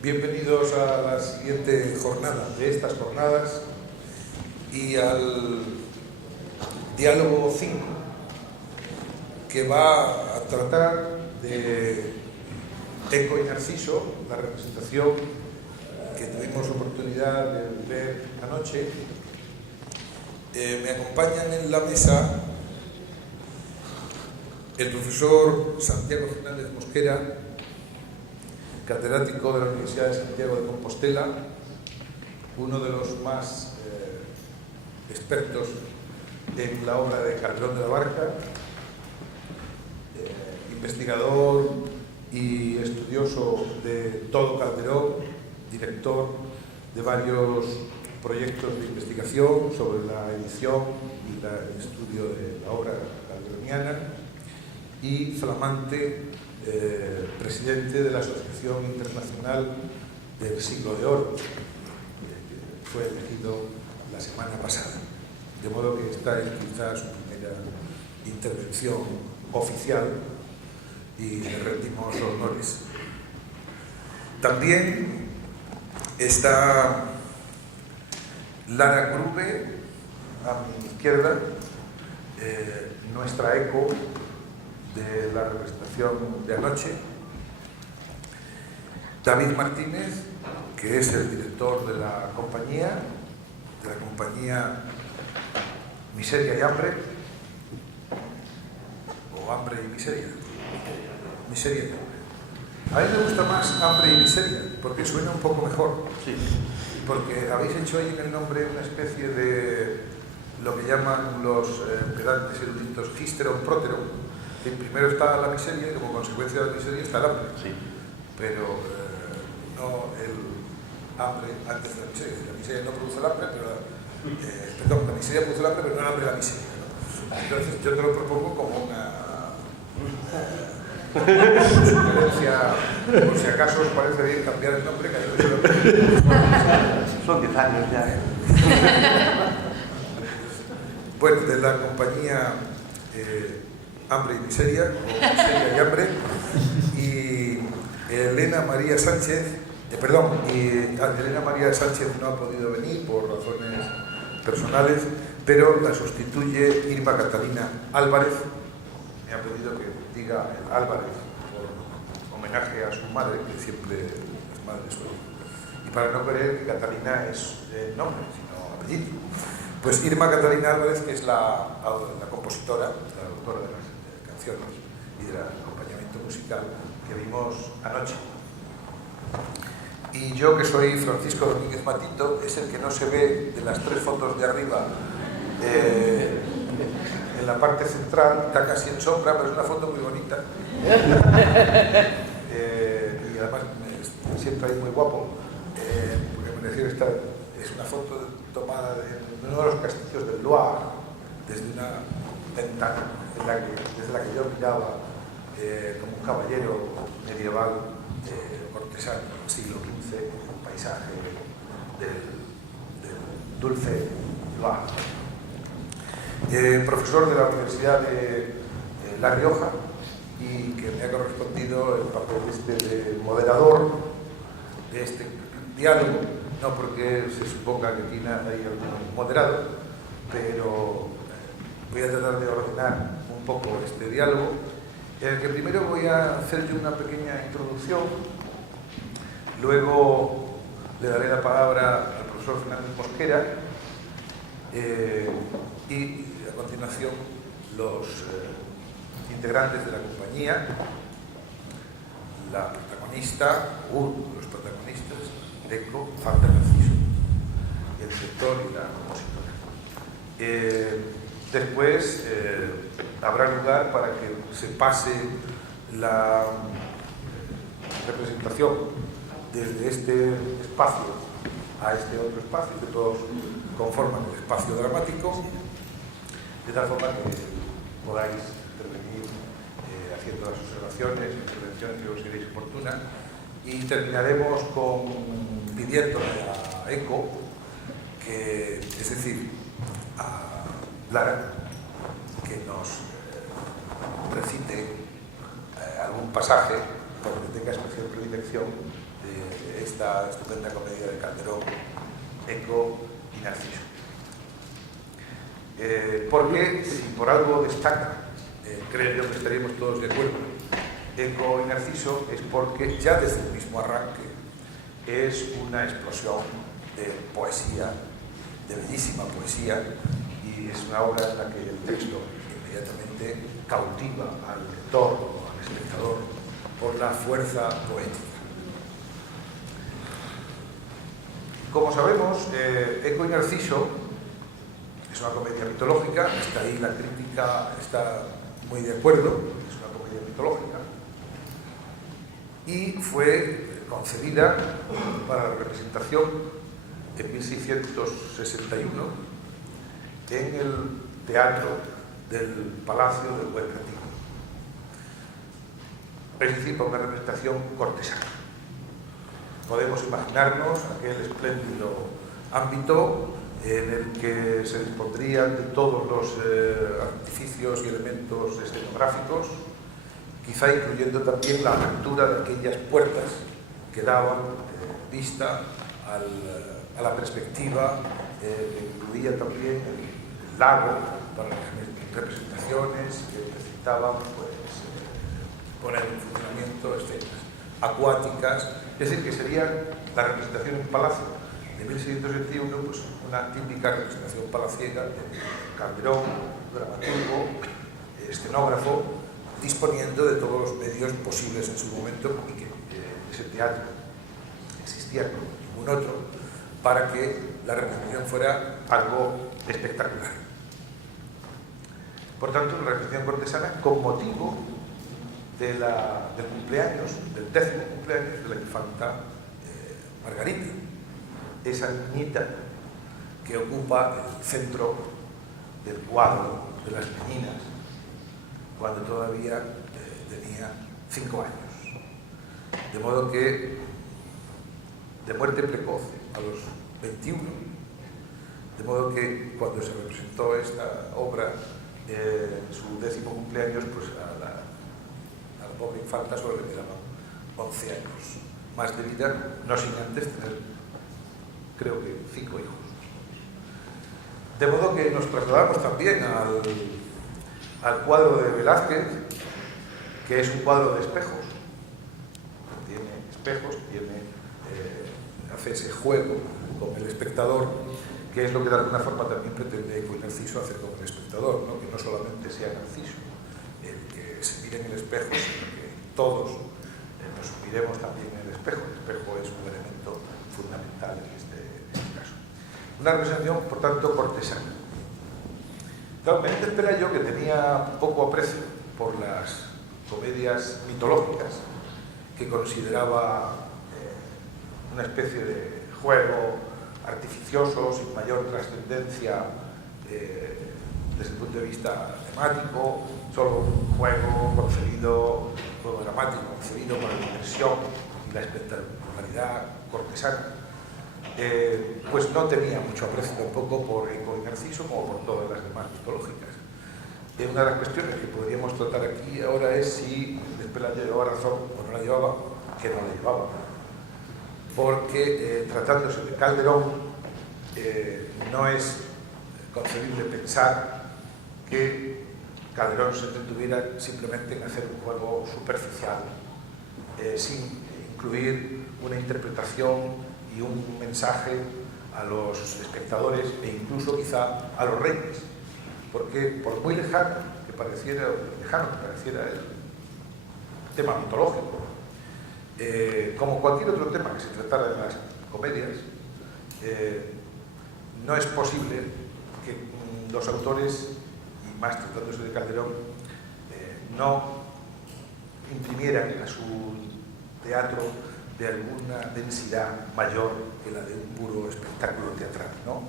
Bienvenidos a la siguiente jornada de estas jornadas y al diálogo 5, que va a tratar de Eco y Narciso, la representación que tuvimos oportunidad de ver anoche. Me acompañan en la mesa el profesor Santiago Fernández Mosquera, catedrático de la Universidad de Santiago de Compostela, uno de los más expertos en la obra de Calderón de la Barca, investigador y estudioso de todo Calderón, director de varios proyectos de investigación sobre la edición y el estudio de la obra calderoniana, y flamante presidente de la Asociación Internacional del Siglo de Oro, que fue elegido la semana pasada. De modo que esta es quizás su primera intervención oficial y le rendimos honores. También está Lara Grube, a mi izquierda, nuestra eco de la representación de anoche. David Martínez, que es el director de la compañía Miseria y Hambre, o Hambre y Miseria. Miseria y Hambre. A mí me gusta más Hambre y Miseria, porque suena un poco mejor. Sí. Porque habéis hecho ahí en el nombre una especie de lo que llaman los pedantes eruditos histeron próteron. Que primero está la miseria y como consecuencia de la miseria está el hambre. Sí. Pero no el hambre antes de la miseria. La miseria no produce el hambre, pero perdón, la miseria produce el hambre, pero no el hambre la miseria, ¿no? Entonces yo te lo propongo como una sugerencia, por si acaso os parece bien cambiar el nombre, que yo Son 10 años ya, ¿eh? Bueno, de la compañía Hambre y Miseria, o Miseria y Hambre, y Elena María Sánchez, Elena María Sánchez no ha podido venir por razones personales, pero la sustituye Irma Catalina Álvarez. Me ha pedido que diga el Álvarez por homenaje a su madre, que siempre las madres son, y para no creer que Catalina es nombre, sino apellido. Pues Irma Catalina Álvarez, que es la compositora, la autora de las canciones y del acompañamiento musical que vimos anoche. Y yo, que soy Francisco Domínguez Matito, es el que no se ve de las tres fotos de arriba en la parte central, está casi en sombra, pero es una foto muy bonita. Y además me siento ahí muy guapo, porque me refiero es una foto tomada de uno de los castillos del Loire, desde una ventana desde la que yo miraba como un caballero medieval cortesano del siglo XV, el paisaje del dulce Loire. Profesor de la Universidad de La Rioja, y que me ha correspondido el papel de moderador de este diálogo, no porque se suponga que aquí hay algún moderado, pero voy a tratar de ordenar un poco este diálogo, en el que primero voy a hacer yo una pequeña introducción, luego le daré la palabra al profesor Fernández Mosquera, y a continuación los integrantes de la compañía, la protagonista, uno de los protagonistas, Eco, falta Narciso, el director y la compositora. Después habrá lugar para que se pase la representación desde este espacio a este otro espacio, que todos conforman el espacio dramático, de tal forma que podáis intervenir haciendo las observaciones, intervenciones que consideréis oportunas, y terminaremos pidiéndole a Eco, es decir, a Lara, que nos recite algún pasaje porque tenga especial predilección de esta estupenda comedia de Calderón, Eco y Narciso. Porque si por algo destaca, creo que estaríamos todos de acuerdo, Eco y Narciso, es porque ya desde el mismo arranque es una explosión de poesía, de bellísima poesía, y es una obra en la que el texto inmediatamente cautiva al lector o al espectador por la fuerza poética. Como sabemos, Eco y Narciso es una comedia mitológica, hasta ahí la crítica está muy de acuerdo, es una comedia mitológica, y fue concebida para la representación en 1661 en el teatro del Palacio del Buen Retiro. Es decir, para una representación cortesana. Podemos imaginarnos aquel espléndido ámbito en el que se dispondrían de todos los artificios y elementos escenográficos, quizá incluyendo también la apertura de aquellas puertas que daban vista a la perspectiva, que incluía también el lago para las representaciones que necesitaban poner en funcionamiento escenas acuáticas, es decir, que sería la representación en palacio de 1621, pues una típica representación palaciega de Calderón, dramaturgo, escenógrafo, disponiendo de todos los medios posibles en su momento, y que ese teatro existía como ningún otro, para que la representación fuera algo espectacular. Por tanto, una representación cortesana con motivo del cumpleaños, del 10º cumpleaños de la infanta Margarita, esa niñita que ocupa el centro del cuadro de las meninas cuando todavía tenía 5 años. De modo que, de muerte precoz a los 21, de modo que cuando se representó esta obra en su 10º cumpleaños, pues a la pobre infanta solo le quedaban 11 años más de vida, no sin antes tener, creo que, 5 hijos. De modo que nos trasladamos también al cuadro de Velázquez, que es un cuadro de espejos. Tiene espejos, hace ese juego con el espectador, que es lo que de alguna forma también pretende Eco y Narciso hacer con el espectador, ¿no? Que no solamente sea Narciso el que se mire en el espejo, sino que todos nos miremos también en el espejo. El espejo es un elemento fundamental en este caso. Una representación, por tanto, cortesana. Claro, Menéndez Pelayo, que tenía poco aprecio por las comedias mitológicas, que consideraba una especie de juego artificioso, sin mayor trascendencia desde el punto de vista temático, solo un juego dramático concebido para la diversión y la espectacularidad cortesana, pues no tenía mucho aprecio tampoco por Eco y Narciso como por todas las demás mitológicas. Una de las cuestiones que podríamos tratar aquí ahora es si Pelayo llevaba razón o no la llevaba, que no la llevaba. Porque tratándose de Calderón, no es concebible pensar que Calderón se entretuviera simplemente en hacer un juego superficial, sin incluir una interpretación y un mensaje a los espectadores e incluso quizá a los reyes, porque por muy lejano que pareciera el tema mitológico, como cualquier otro tema que se tratara en las comedias, no es posible que los autores, y más tratándose de Calderón, no imprimieran a su teatro de alguna densidad mayor que la de un puro espectáculo teatral, ¿no?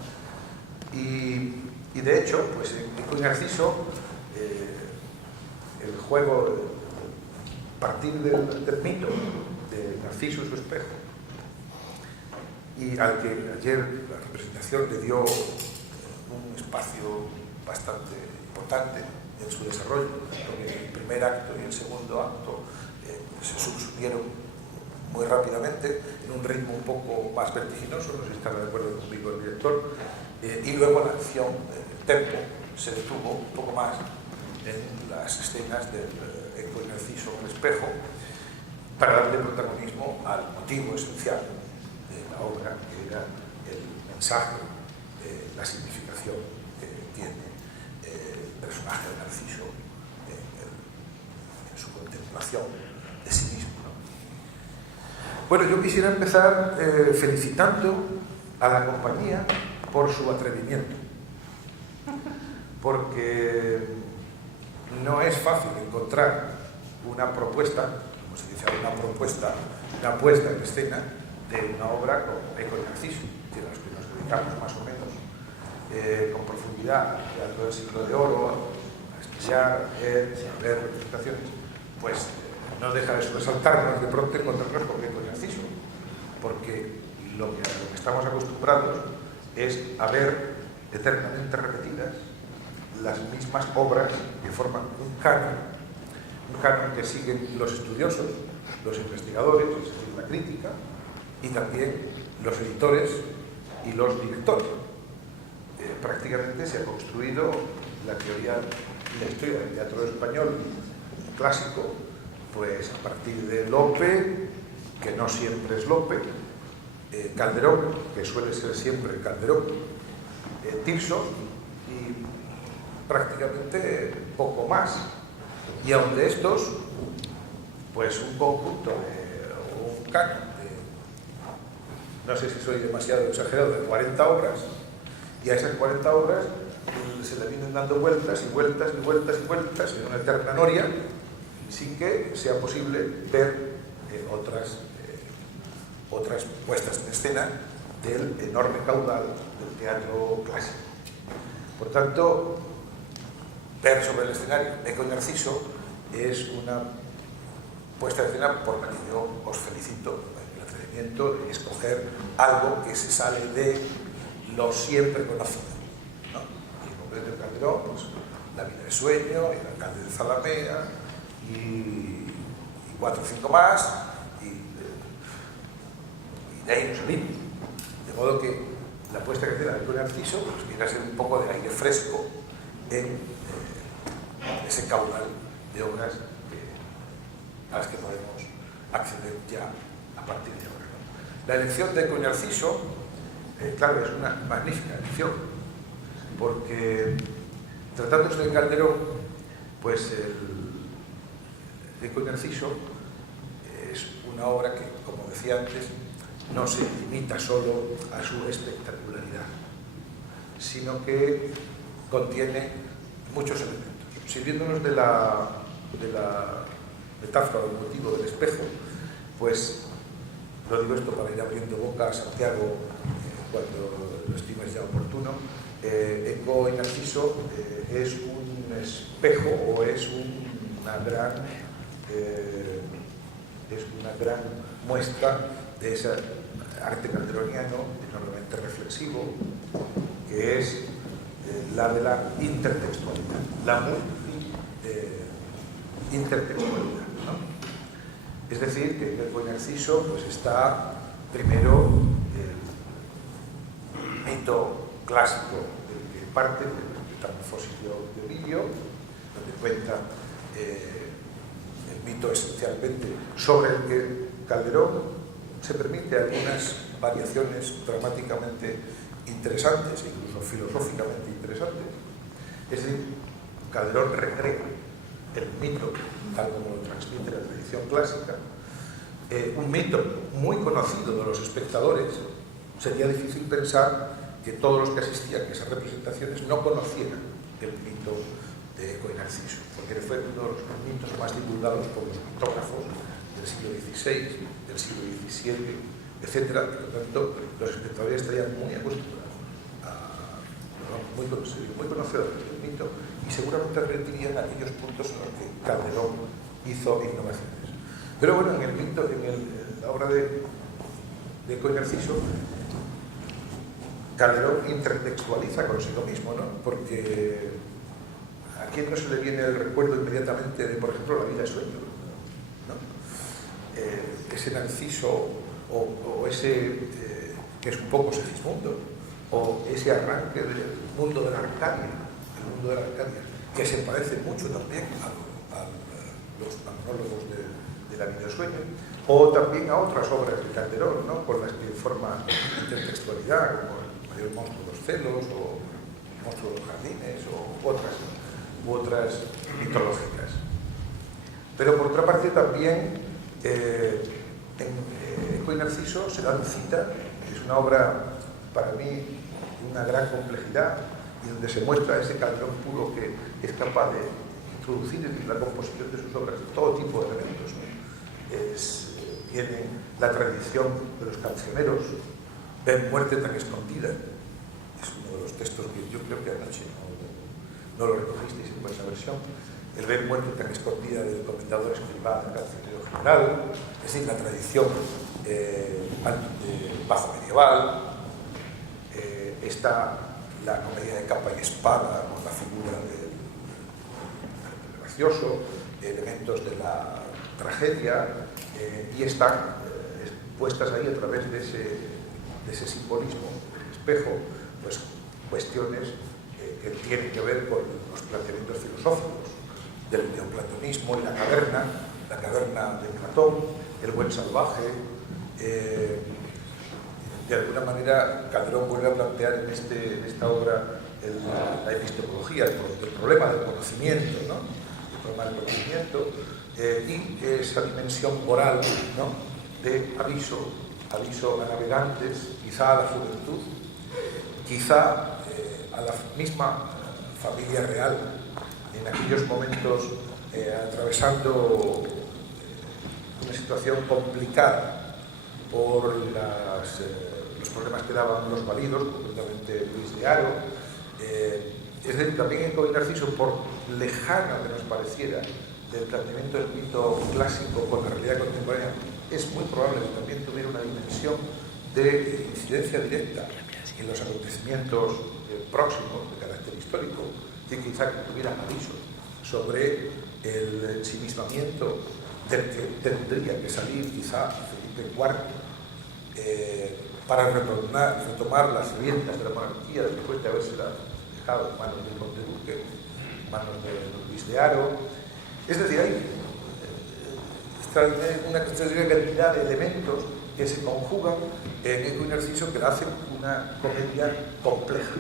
Y de hecho, pues en Eco y Narciso, el juego, partir del mito de Narciso y su espejo, y al que ayer la representación le dio un espacio bastante importante en su desarrollo, porque el primer acto y el segundo acto se subsumieron muy rápidamente, en un ritmo un poco más vertiginoso, no sé si estará de acuerdo conmigo el director, y luego la acción, el tempo, se detuvo un poco más en las escenas del Eco y Narciso en el espejo, para darle protagonismo al motivo esencial de la obra, que era el mensaje, la significación que tiene el personaje de Narciso en su contemplación de sí mismo, ¿no? Bueno, yo quisiera empezar felicitando a la compañía por su atrevimiento, porque no es fácil encontrar una propuesta, como se dice, una puesta en escena de una obra como Eco y Narciso, que a los que nos dedicamos más o menos con profundidad al teatro del siglo de oro, a estudiar, a ver representaciones, pues no deja de sobresaltarnos de pronto encontrarnos con Eco y Narciso, porque lo que estamos acostumbrados es a ver eternamente repetidas las mismas obras que forman un canon que siguen los estudiosos, los investigadores, es decir, la crítica, y también los editores y los directores. Prácticamente se ha construido la teoría y la historia del teatro español clásico, pues a partir de Lope, que no siempre es Lope, Calderón, que suele ser siempre Calderón, Tirso, y prácticamente poco más. Y aun de estos, pues un conjunto un canon no sé si soy demasiado exagerado, de 40 obras, y a esas 40 obras se le vienen dando vueltas y vueltas y vueltas y vueltas en una eterna noria, sin que sea posible ver otras puestas en escena del enorme caudal del teatro clásico. Por tanto, ver sobre el escenario Eco y Narciso es una puesta en escena por la que yo os felicito, el atrevimiento de escoger algo que se sale de lo siempre conocido, ¿no? Y en concreto en Calderón, pues La vida de sueño, El alcalde de Zalamea y 4 o 5 más, y de ahí nos salimos. De modo que la puesta en escena de Eco y Narciso pues viene a ser un poco de aire fresco en ese caudal de obras a las que podemos acceder ya a partir de ahora, ¿no? La elección de Eco y Narciso, claro, es una magnífica elección, porque tratándose de Calderón, pues el Eco y Narciso es una obra que, como decía antes, no se limita solo a su espectacularidad, sino que contiene muchos elementos. Sirviéndonos de la metáfora del motivo del espejo, pues lo digo esto para ir abriendo boca a Santiago cuando lo estimes ya oportuno. Eco y Narciso es un espejo o es una gran muestra de ese arte calderoniano enormemente reflexivo, que es la de la intertextualidad, la intertextualidad, ¿no? Es decir, que en Eco y Narciso pues está primero el mito clásico del que parte, de la Metamorfosis de Ovidio, donde cuenta el mito esencialmente sobre el que Calderón se permite algunas variaciones dramáticamente interesantes, incluso filosóficamente interesantes. Es decir, Calderón recrea el mito tal como lo transmite la tradición clásica, un mito muy conocido de los espectadores. Sería difícil pensar que todos los que asistían a esas representaciones no conocieran el mito de Eco y Narciso, porque fue uno de los mitos más divulgados por los mitógrafos del siglo XVI, del siglo XVII, etc. Por lo tanto, los espectadores estarían muy acostumbrados muy conocedores del mito, y seguramente repetirían aquellos puntos en los que Calderón hizo innovaciones. Pero bueno, en el mito, en la obra de Eco y Narciso, Calderón intertextualiza consigo mismo, ¿no? Porque ¿a quién no se le viene el recuerdo inmediatamente de, por ejemplo, La vida de sueño, ¿no? ese Narciso o ese que es un poco Segismundo, o ese arranque del mundo de la Arcadia, que se parece mucho también a los monólogos de la vida sueño, o también a otras obras de Calderón, ¿no?, con las que forma intertextualidad, como El mayor monstruo de los celos, o El monstruo de los jardines, o otras mitológicas. Pero por otra parte también en Eco y Narciso se dan cita, que es una obra para mí de una gran complejidad, y donde se muestra ese Calderón puro que es capaz de introducir en la composición de sus obras todo tipo de elementos, ¿no? Tiene la tradición de los cancioneros, Ven muerte tan escondida, es uno de los textos que yo creo que anoche no lo recogisteis en vuestra versión, el Ven muerte tan escondida del comendador escribá del cancionero general, es decir, la tradición bajo medieval. Está la comedia de capa y espada con la figura del gracioso, elementos de la tragedia, y están puestas ahí a través de ese simbolismo, del espejo, pues cuestiones que tienen que ver con los planteamientos filosóficos del neoplatonismo y la caverna de Platón, el buen salvaje. De alguna manera, Calderón vuelve a plantear en esta obra la epistemología, el problema del conocimiento, ¿no?, el problema del conocimiento, y esa dimensión moral, ¿no?, de aviso a navegantes, quizá a la juventud, quizá a la misma familia real, en aquellos momentos atravesando una situación complicada por los problemas que daban los validos, concretamente Luis de Haro. Es decir, también en Eco y Narciso, por lejana que nos pareciera del planteamiento del mito clásico con la realidad contemporánea, es muy probable que también tuviera una dimensión de incidencia directa en los acontecimientos próximos de carácter histórico, que quizá tuviera avisos sobre el ensimismamiento del que tendría que salir quizá Felipe IV para retomar las riendas de la monarquía después de haberse dejado en manos del conde duque, en manos de Luis de Haro. Es decir, hay una extraordinaria cantidad de elementos que se conjugan en Eco y Narciso que la hacen una comedia compleja,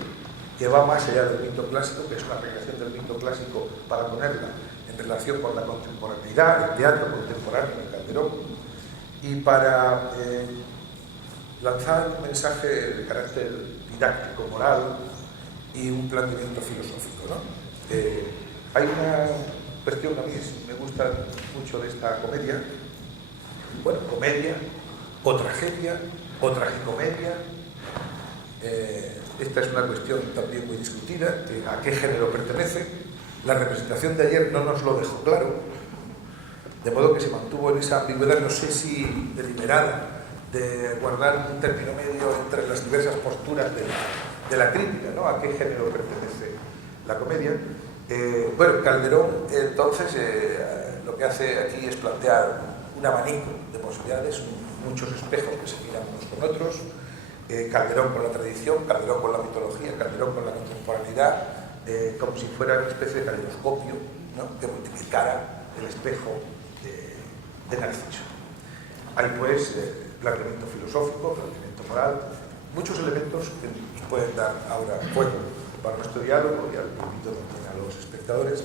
que va más allá del mito clásico, que es una recreación del mito clásico para ponerla en relación con la contemporaneidad, el teatro contemporáneo de Calderón, y para lanzar un mensaje de carácter didáctico, moral y un planteamiento filosófico, ¿no? Hay una cuestión que a mí me gusta mucho de esta comedia, bueno, comedia, o tragedia, o tragicomedia. Esta es una cuestión también muy discutida, a qué género pertenece. La representación de ayer no nos lo dejó claro, de modo que se mantuvo en esa ambigüedad, no sé si deliberada, de guardar un término medio entre las diversas posturas de la crítica, ¿no? A qué género pertenece la comedia. Bueno, Calderón entonces lo que hace aquí es plantear un abanico de posibilidades, muchos espejos que se miran unos con otros, Calderón con la tradición, Calderón con la mitología, Calderón con la contemporaneidad, como si fuera una especie de caleidoscopio, ¿no?, que multiplicara el espejo de Narciso. Hay pues planteamiento filosófico, planteamiento moral, muchos elementos que nos pueden dar ahora juego para nuestro diálogo, y al invito también a los espectadores.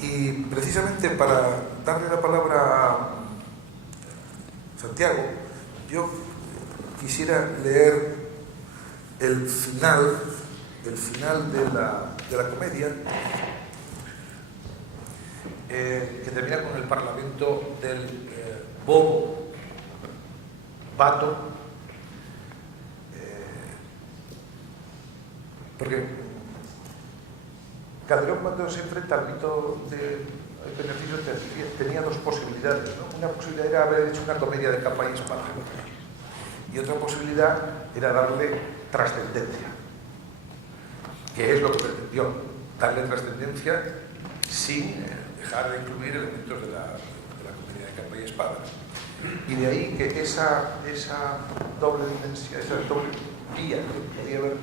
Y precisamente para darle la palabra a Santiago, yo quisiera leer el final de la comedia, que termina con el parlamento del bobo, Bato, porque Calderón, cuando se enfrenta al mito de Narciso, tenía dos posibilidades, ¿no? Una posibilidad era haber hecho una comedia de capa y espada, y otra posibilidad era darle trascendencia, que es lo que pretendió, darle trascendencia sin dejar de incluir elementos de la comedia de capa y espada. Y de ahí que esa doble dimensión, esa doble vía que podía haber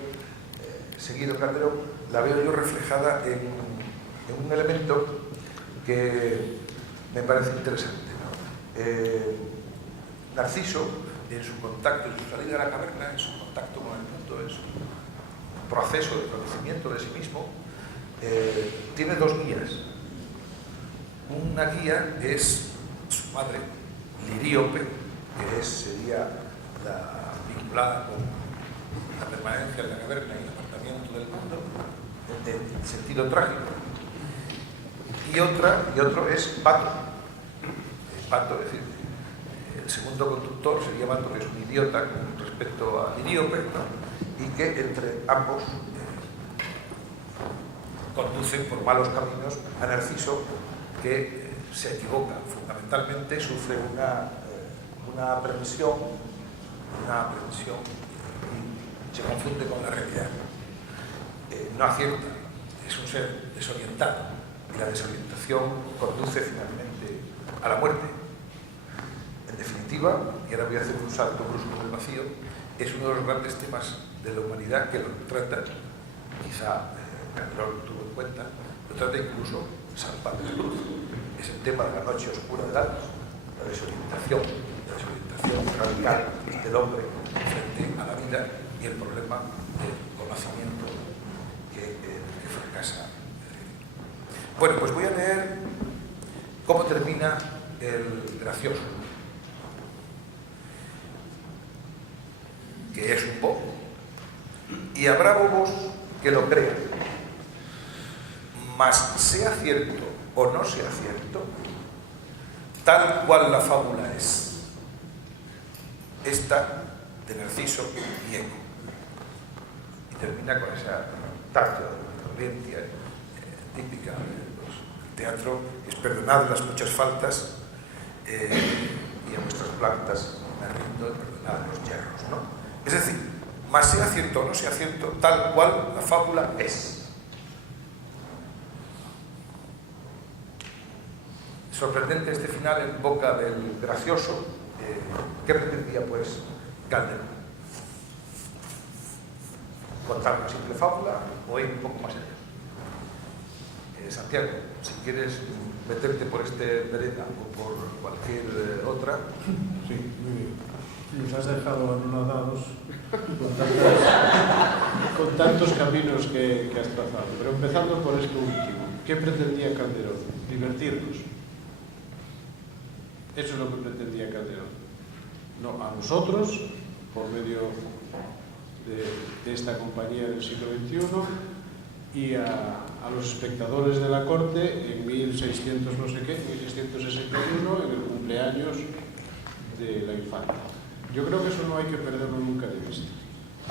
seguido Calderón, la veo yo reflejada en un elemento que me parece interesante, ¿no? Narciso, en su contacto, en su salida a la caverna, en su contacto con el mundo, en su proceso de conocimiento de sí mismo, tiene dos guías. Una guía es su madre, Liríope, que sería la vinculada con la permanencia de la caverna y el apartamiento del mundo, en sentido trágico. Y otro es Pato. Pato, es decir, el segundo conductor sería Pato, que es un idiota con respecto a Liríope, ¿no? Y que entre ambos conducen por malos caminos a Narciso, que se equivoca, fundamentalmente sufre una aprensión y se confunde con la realidad. No acierta, es un ser desorientado y la desorientación conduce finalmente a la muerte. En definitiva, y ahora voy a hacer un salto brusco del vacío, es uno de los grandes temas de la humanidad que lo trata, quizá Calderón lo tuvo en cuenta, lo trata incluso San Juan de la Cruz. Es el tema de la noche oscura del alma, la desorientación radical del hombre frente a la vida y el problema del conocimiento que fracasa. Bueno, pues voy a leer cómo termina el gracioso, que es un poco. Y habrá bobos que lo crean, mas sea cierto o no sea cierto, tal cual la fábula es, esta de Narciso y Eco. Y termina con esa tacto de violencia típica del teatro, que es perdonad las muchas faltas y a vuestras plantas me rindo de perdonar los yerros, ¿no? Es decir, más sea cierto o no sea cierto, tal cual la fábula es. Sorprendente este final en boca del gracioso. ¿Qué pretendía, pues, Calderón? ¿Contar una simple fábula o ir un poco más allá? Santiago, si quieres meterte por este vereda o por cualquier otra. Sí, muy bien. Nos has dejado anonadados con tantos caminos que has trazado. Pero empezando por esto último, ¿qué pretendía Calderón? Divertirnos. Eso es lo que pretendía Calderón. No, a nosotros, por medio de esta compañía del siglo XXI, y a los espectadores de la corte en 1600 no sé qué, 1661, en el cumpleaños de la infanta. Yo creo que eso no hay que perderlo nunca de vista.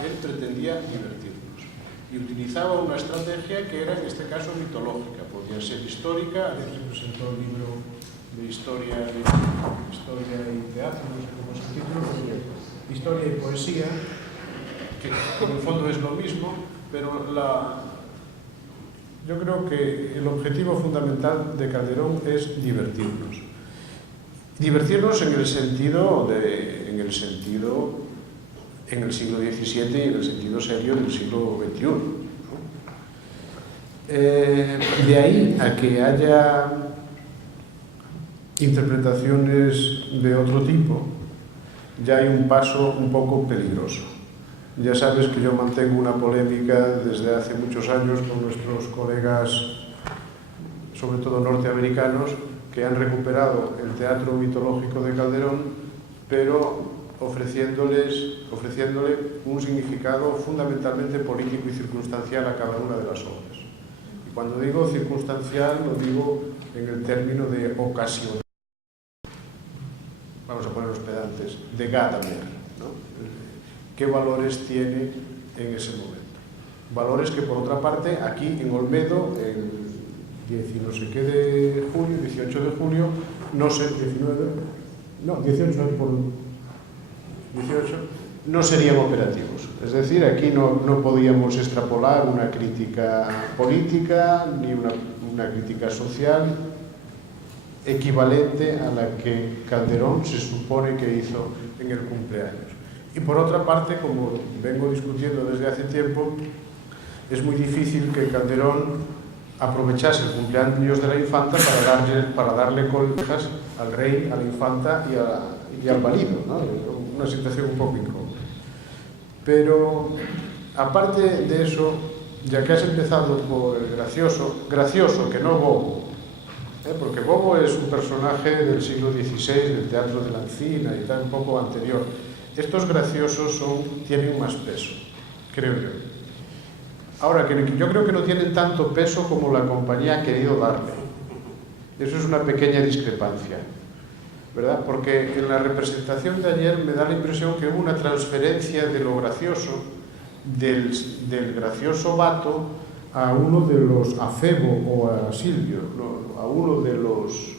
Él pretendía divertirnos y utilizaba una estrategia que era, en este caso, mitológica. Podía ser histórica. Él se presentó el libro de historia y teatro, no sé cómo es el título, pero historia y poesía, que en el fondo es lo mismo, pero yo creo que el objetivo fundamental de Calderón es divertirnos. Divertirnos en el siglo XVII y en el sentido serio del siglo XXI, ¿no? De ahí a que haya interpretaciones de otro tipo, ya hay un paso un poco peligroso. Ya sabes que yo mantengo una polémica desde hace muchos años con nuestros colegas, sobre todo norteamericanos, que han recuperado el teatro mitológico de Calderón, pero ofreciéndole un significado fundamentalmente político y circunstancial a cada una de las obras. Y cuando digo circunstancial, lo digo en el término de ocasión. Vamos a poner los pedantes, de Gadamer, ¿no? ¿Qué valores tiene en ese momento? Valores que, por otra parte, aquí en Olmedo, el 18 de julio, no sé, 18, no serían operativos. Es decir, aquí no podíamos extrapolar una crítica política ni una crítica social. equivalente a la que Calderón se supone que hizo en el cumpleaños. Y por otra parte, como vengo discutiendo desde hace tiempo, es muy difícil que Calderón aprovechase el cumpleaños de la infanta para darle collejas al rey, a la infanta y al marido, ¿no? Una situación un poco incómoda. Pero, aparte de eso, ya que has empezado por el gracioso, que no bobo, porque Bobo es un personaje del siglo XVI, del teatro de la Encina y tal, un poco anterior. Estos graciosos tienen más peso, creo yo. Ahora, yo creo que no tienen tanto peso como la compañía ha querido darle. Eso es una pequeña discrepancia, ¿verdad? Porque en la representación de ayer me da la impresión que hubo una transferencia de lo gracioso, del gracioso Bato, a uno de los, a Febo o a Silvio, a uno de los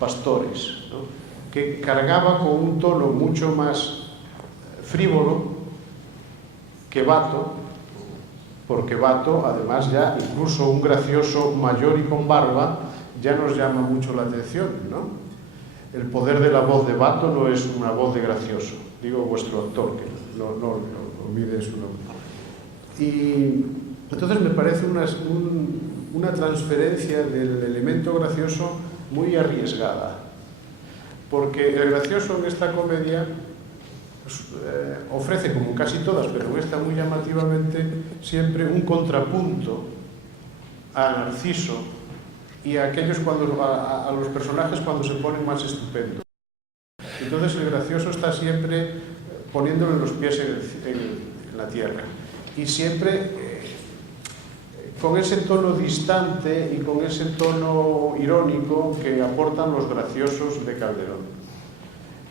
pastores, ¿no? Que cargaba con un tono mucho más frívolo que Bato, porque Bato, además, ya incluso un gracioso mayor y con barba, ya nos llama mucho la atención, ¿no? El poder de la voz de Bato no es una voz de gracioso, digo vuestro actor, que no olvide su nombre. Y entonces me parece una transferencia del elemento gracioso muy arriesgada, porque el gracioso en esta comedia ofrece, como casi todas, pero en esta muy llamativamente, siempre un contrapunto a Narciso y a los personajes cuando se ponen más estupendos. Entonces el gracioso está siempre poniéndole los pies en la tierra y siempre con ese tono distante y con ese tono irónico que aportan los graciosos de Calderón.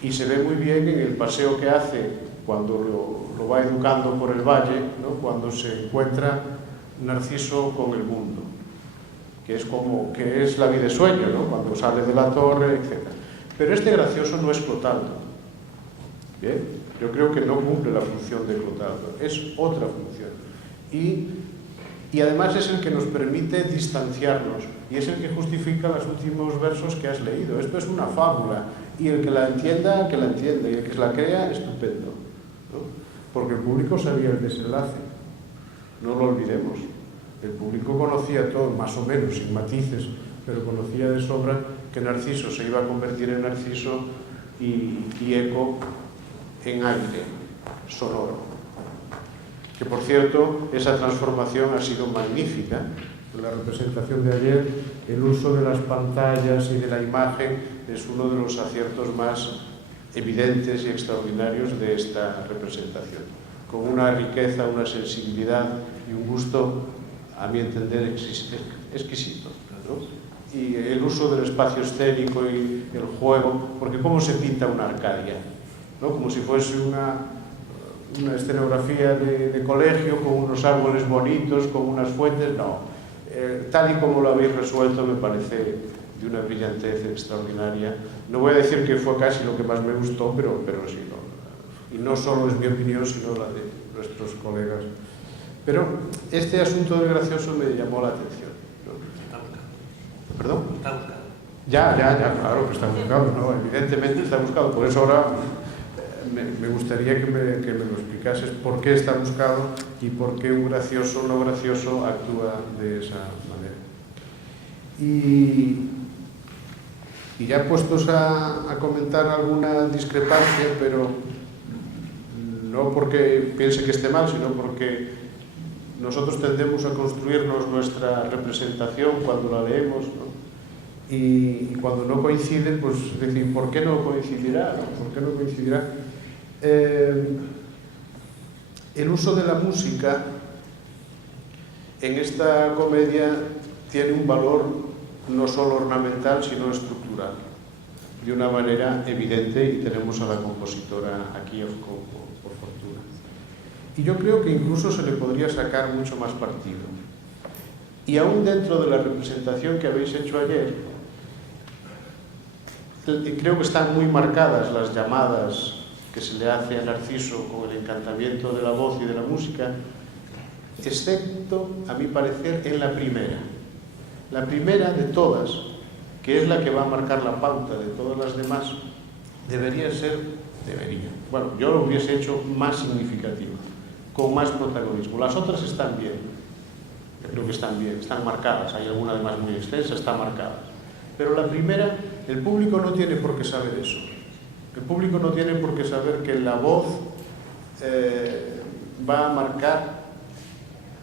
Y se ve muy bien en el paseo que hace cuando lo va educando por el valle, ¿no? Cuando se encuentra Narciso con el mundo, que es la vida de sueño, ¿no? Cuando sale de la torre, etc. Pero este gracioso no es Clotaldo. ¿Bien? Yo creo que no cumple la función de Clotaldo, es otra función. Y además es el que nos permite distanciarnos y es el que justifica los últimos versos que has leído. Esto es una fábula y el que la entienda, que la entienda, y el que la crea, estupendo, ¿no? Porque el público sabía el desenlace, no lo olvidemos. El público conocía todo, más o menos, sin matices, pero conocía de sobra que Narciso se iba a convertir en Narciso y Eco en aire sonoro. Que, por cierto, esa transformación ha sido magnífica. En la representación de ayer, el uso de las pantallas y de la imagen es uno de los aciertos más evidentes y extraordinarios de esta representación, con una riqueza, una sensibilidad y un gusto, a mi entender, exquisito, ¿no? Y el uso del espacio escénico y el juego, porque ¿cómo se pinta una Arcadia? ¿No? Como si fuese una escenografía de colegio con unos árboles bonitos, con unas fuentes, no. Tal y como lo habéis resuelto me parece de una brillantez extraordinaria. No voy a decir que fue casi lo que más me gustó, pero sí, no. Y no solo es mi opinión, sino la de nuestros colegas. Pero este asunto del gracioso me llamó la atención, ¿no? Está buscado. ¿Perdón? Está buscado. Ya, claro que está buscado, ¿no? Evidentemente está buscado. Por eso ahora me gustaría que me lo explicases por qué está buscado y por qué un gracioso no gracioso actúa de esa manera. Y ya puestos a comentar alguna discrepancia, pero no porque piense que esté mal, sino porque nosotros tendemos a construirnos nuestra representación cuando la leemos, ¿no? Y cuando no coincide, pues decir, ¿por qué no coincidirá? ¿Por qué no coincidirá? El uso de la música en esta comedia tiene un valor no solo ornamental, sino estructural, de una manera evidente, y tenemos a la compositora aquí por fortuna. Y yo creo que incluso se le podría sacar mucho más partido. Y aún dentro de la representación que habéis hecho ayer, creo que están muy marcadas las llamadas que se le hace a Narciso con el encantamiento de la voz y de la música, excepto, a mi parecer, en la primera. La primera de todas que es la que va a marcar la pauta de todas las demás, debería, bueno, yo lo hubiese hecho más significativa, con más protagonismo. Las otras están bien, yo creo que están bien, están marcadas, hay alguna además muy extensa, están marcadas. Pero la primera, el público no tiene por qué saber eso. El público no tiene por qué saber que la voz va a marcar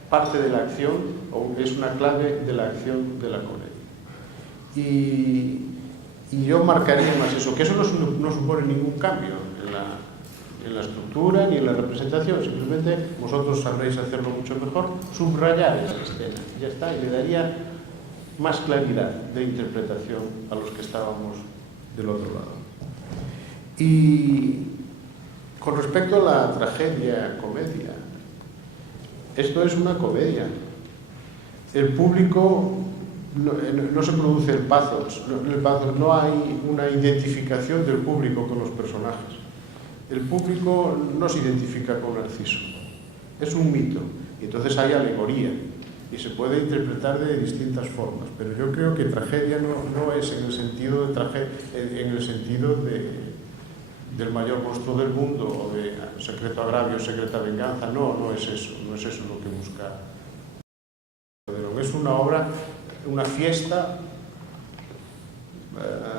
parte de la acción, o es una clave de la acción de la comedia. Y yo marcaría más eso, que eso no supone ningún cambio en la estructura ni en la representación, simplemente vosotros sabréis hacerlo mucho mejor, subrayar esa escena, ya está, y le daría más claridad de interpretación a los que estábamos del otro lado. Y con respecto a la tragedia-comedia, esto es una comedia. El público no se produce el pathos, no hay una identificación del público con los personajes. El público no se identifica con Narciso, es un mito, y entonces hay alegoría, y se puede interpretar de distintas formas, pero yo creo que tragedia no es en el sentido del mayor monstruo del mundo, o de secreto agravio, secreta venganza, no es eso lo que busca. Es una obra, una fiesta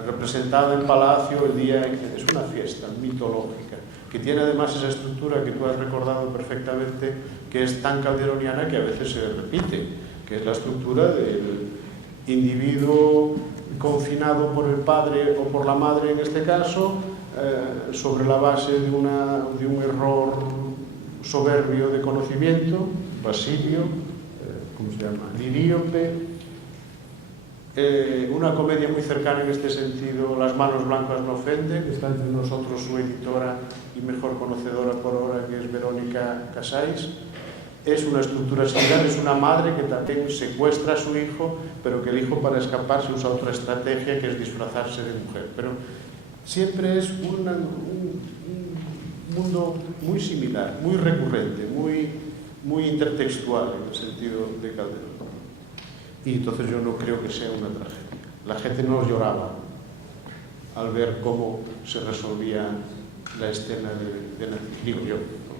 representada en Palacio el día, es una fiesta mitológica, que tiene además esa estructura que tú has recordado perfectamente, que es tan calderoniana que a veces se repite, que es la estructura del individuo confinado por el padre o por la madre en este caso, sobre la base de un error soberbio de conocimiento, Basilio, ¿cómo se llama? Liríope. Una comedia muy cercana en este sentido, Las manos blancas no ofenden, que está entre nosotros su editora y mejor conocedora por ahora, que es Verónica Casais. Es una estructura similar, es una madre que también secuestra a su hijo, pero que el hijo para escaparse usa otra estrategia, que es disfrazarse de mujer. Pero siempre es un mundo muy similar, muy recurrente, muy intertextual en el sentido de Calderón. Y entonces yo no creo que sea una tragedia. La gente no lloraba al ver cómo se resolvía la escena de Narciso, digo yo, ¿no?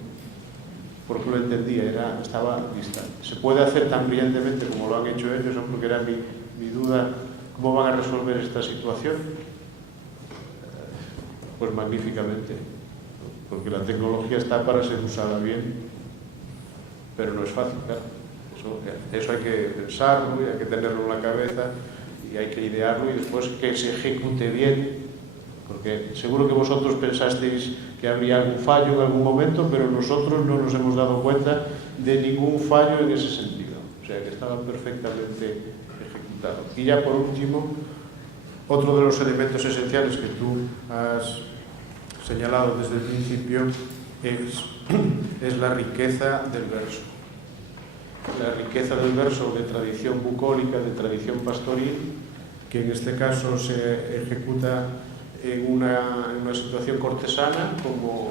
Porque lo entendía, estaba distante. Se puede hacer tan brillantemente como lo han hecho ellos, ¿no? Porque era mi duda, ¿cómo van a resolver esta situación? Pues magníficamente, ¿no? Porque la tecnología está para ser usada bien, pero no es fácil, claro. Eso hay que pensarlo y hay que tenerlo en la cabeza y hay que idearlo y después que se ejecute bien, porque seguro que vosotros pensasteis que habría algún fallo en algún momento, pero nosotros no nos hemos dado cuenta de ningún fallo en ese sentido, o sea que estaba perfectamente ejecutado. Y ya por último, otro de los elementos esenciales que tú has señalado desde el principio es la riqueza del verso. La riqueza del verso de tradición bucólica, de tradición pastoril, que en este caso se ejecuta en una situación cortesana, como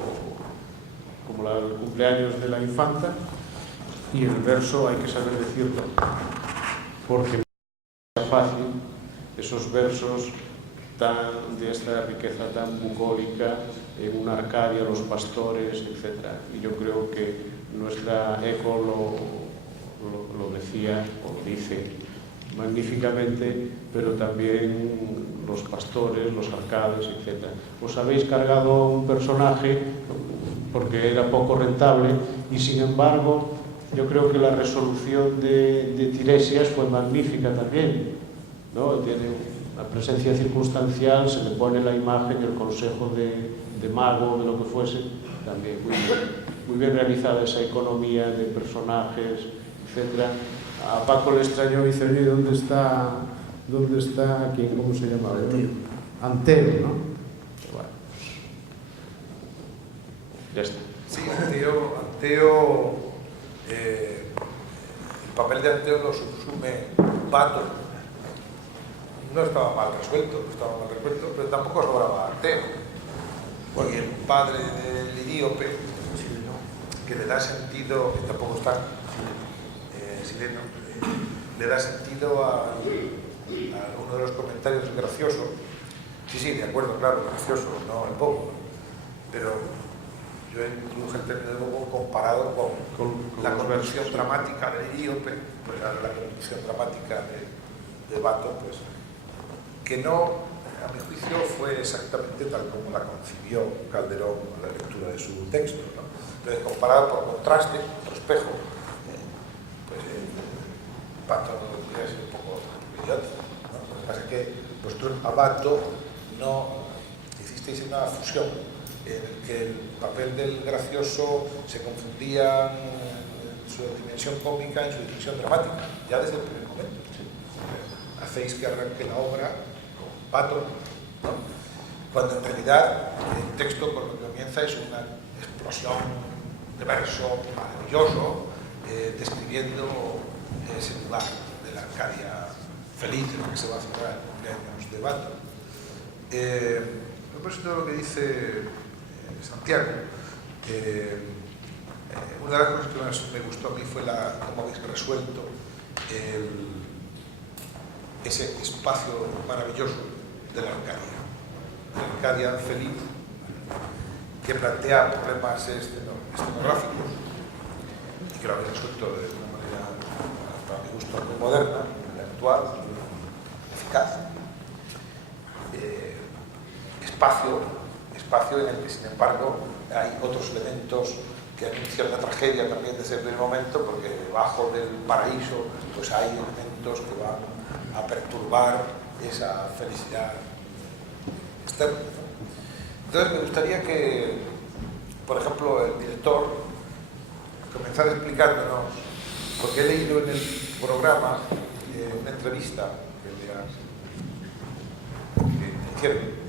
el cumpleaños de la infanta, y el verso hay que saber decirlo, porque no es fácil esos versos de esta riqueza tan bucólica en una Arcadia, los pastores, etc. Y yo creo que nuestra Eco lo decía o lo dice magníficamente, pero también los pastores, los arcades, etc. Os habéis cargado un personaje porque era poco rentable y sin embargo yo creo que la resolución de Tiresias fue magnífica también, ¿no? Tiene una presencia circunstancial, se le pone la imagen y el consejo de mago, de lo que fuese, también muy bien realizada esa economía de personajes, etc. A Paco le extrañó y dice, oye, ¿dónde está quién? ¿Cómo se llamaba? Anteo, ¿no? Bueno, ya está. Sí, Anteo, el papel de Anteo lo subsume Pato. No estaba mal resuelto, pero tampoco sobraba Anteo. Y el padre de Liríope, que le da sentido, que tampoco está, Sileno, le da sentido uno de los comentarios gracioso. Sí, de acuerdo, claro, gracioso, no el bobo. Pero yo introduje el término de bobo comparado con la conducción dramática de Íope, pues ahora la conducción dramática de Bato, pues, que no, a mi juicio, fue exactamente tal como la concibió Calderón a la lectura de su texto, ¿no? Entonces, comparado por contraste, por espejo, pues Bato es un poco idiota, ¿no? Lo que pasa es que vosotros a Bato no hicisteis una fusión en el que el papel del gracioso se confundía en su dimensión cómica, en su dimensión dramática, ya desde el primer momento. Hacéis que arranque la obra con Bato, ¿no? Cuando en realidad el texto con lo que comienza es una explosión de verso maravilloso, describiendo ese lugar de la Arcadia feliz en la que se va a celebrar el cumpleaños de Bato. A propósito de lo que dice Santiago, una de las cosas que más me gustó a mí fue cómo habéis resuelto ese espacio maravilloso de la Arcadia feliz, que plantea problemas escenográficos y que lo habéis resuelto de una manera, para mi gusto, muy moderna, muy actual, eficaz. Espacio en el que, sin embargo, hay otros elementos que anuncian la tragedia también desde el primer momento, porque debajo del paraíso pues hay elementos que van a perturbar esa felicidad externa, ¿no? Entonces me gustaría que, por ejemplo, el director comenzara explicándonos, porque he leído en el programa una entrevista que hicieron,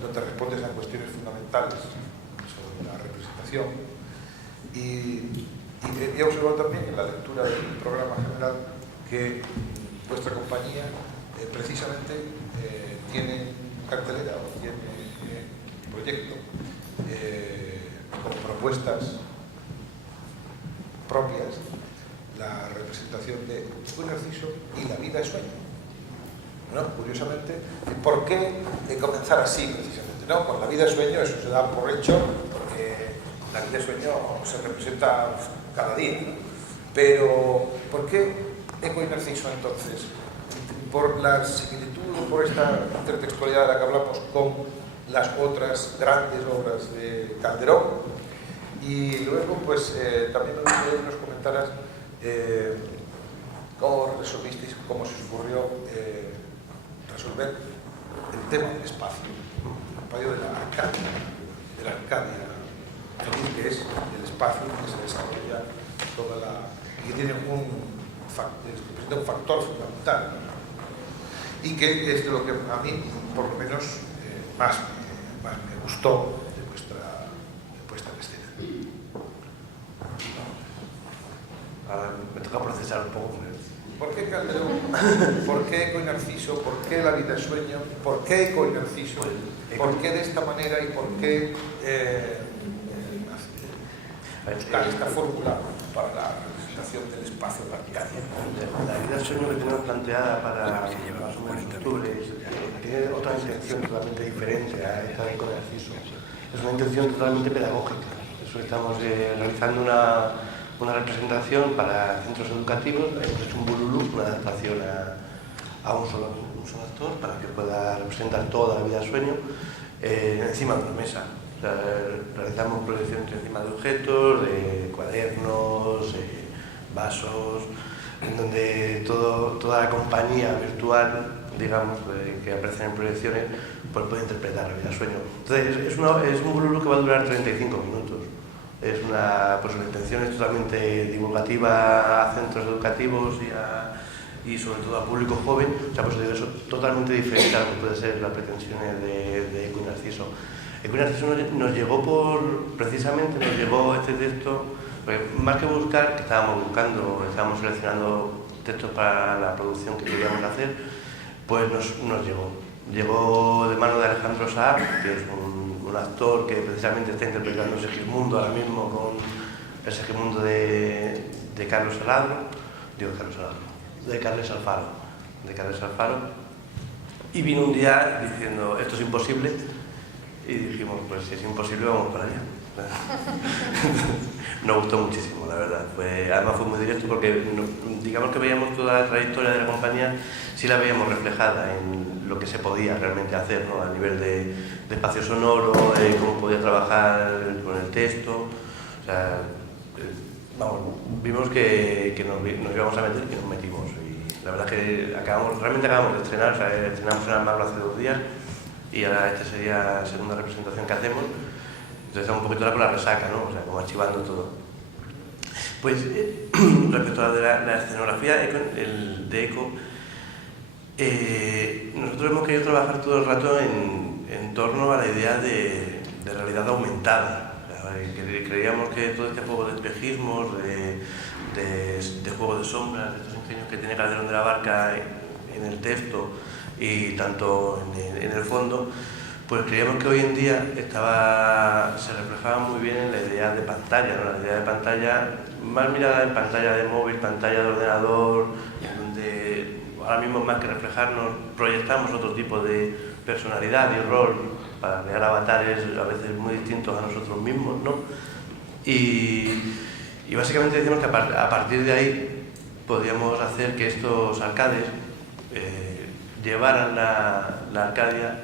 donde respondes a cuestiones fundamentales sobre la representación, y he observado también en la lectura del programa general que vuestra compañía precisamente tiene cartelera o tiene proyecto con propuestas propias la representación de un Narciso y la vida es sueño. ¿No? Curiosamente, ¿por qué comenzar así precisamente? ¿No? Con la vida de sueño eso se da por hecho, porque la vida de sueño se representa cada día, ¿no? Pero ¿por qué Eco y Narciso entonces? Por la similitud, por esta intertextualidad de la que hablamos con las otras grandes obras de Calderón, y luego pues también me gustaría que nos comentaras cómo resolvisteis, cómo se os ocurrió resolver el tema del espacio de la Arcadia feliz, que es el espacio en que se desarrolla y que tiene representa un factor fundamental, ¿no? Y que es de lo que a mí, por lo menos, más me gustó de vuestra puesta en escena. Ahora me toca procesar un poco. ¿Por qué Calderón? ¿Por qué Eco y Narciso? ¿Por qué la vida es sueño? ¿Por qué Eco y Narciso? ¿Por qué de esta manera y por qué buscar esta fórmula para la representación del espacio de la Arcadia? La vida es sueño que tenemos planteada para más o menos octubre tiene otra intención totalmente diferente a esta de Eco y Narciso. Es una intención totalmente pedagógica. Eso estamos realizando una representación para centros educativos. Hemos hecho un bululú, una adaptación a un solo actor para que pueda representar toda la vida de sueño encima de una mesa. O sea, realizamos proyecciones encima de objetos, de cuadernos, vasos, en donde toda la compañía virtual, digamos, que aparece en proyecciones, pues puede interpretar la vida de sueño. Entonces es un bululú que va a durar 35 minutos. Es una intención es totalmente divulgativa a centros educativos y sobre todo a público joven. O sea, pues digo, eso totalmente diferente a lo que puede ser las pretensiones de Eco y Narciso. Eco y Narciso nos llegó precisamente nos llegó este texto, más que buscar, que estábamos seleccionando textos para la producción que queríamos hacer, pues nos llegó de mano de Alejandro Saab, que es un actor que precisamente está interpretando Segismundo ahora mismo con el Segismundo de Carlos Alfaro, de Carles Alfaro, de Carles Alfaro, y vino un día diciendo, esto es imposible, y dijimos, pues si es imposible vamos para allá. Nos gustó muchísimo, la verdad. Además fue muy directo porque digamos que veíamos toda la trayectoria de la compañía, sí la veíamos reflejada en lo que se podía realmente hacer, ¿no? A nivel de espacio sonoro, cómo podía trabajar con el texto. O sea, vamos, vimos que nos íbamos a meter y nos metimos. Y la verdad es que realmente acabamos de estrenar, o sea, estrenamos en Almagro hace 2 días y ahora esta sería la segunda representación que hacemos. Entonces estamos un poquito ahora con la resaca, ¿no? O sea, como archivando todo. Pues respecto a la escenografía de ECO, nosotros hemos querido trabajar todo el rato en torno a la idea de realidad aumentada. O sea, creíamos que todo este juego de espejismos, de juego de sombras, de estos ingenios que tiene Calderón de la Barca en el texto y tanto en el fondo, pues creíamos que hoy en día se reflejaba muy bien en la idea de pantalla, ¿no? La idea de pantalla, más mirada en pantalla de móvil, pantalla de ordenador, donde ahora mismo más que reflejarnos proyectamos otro tipo de personalidad y rol para crear avatares a veces muy distintos a nosotros mismos, ¿no? Y básicamente decimos que a partir de ahí podíamos hacer que estos arcades llevaran la Arcadia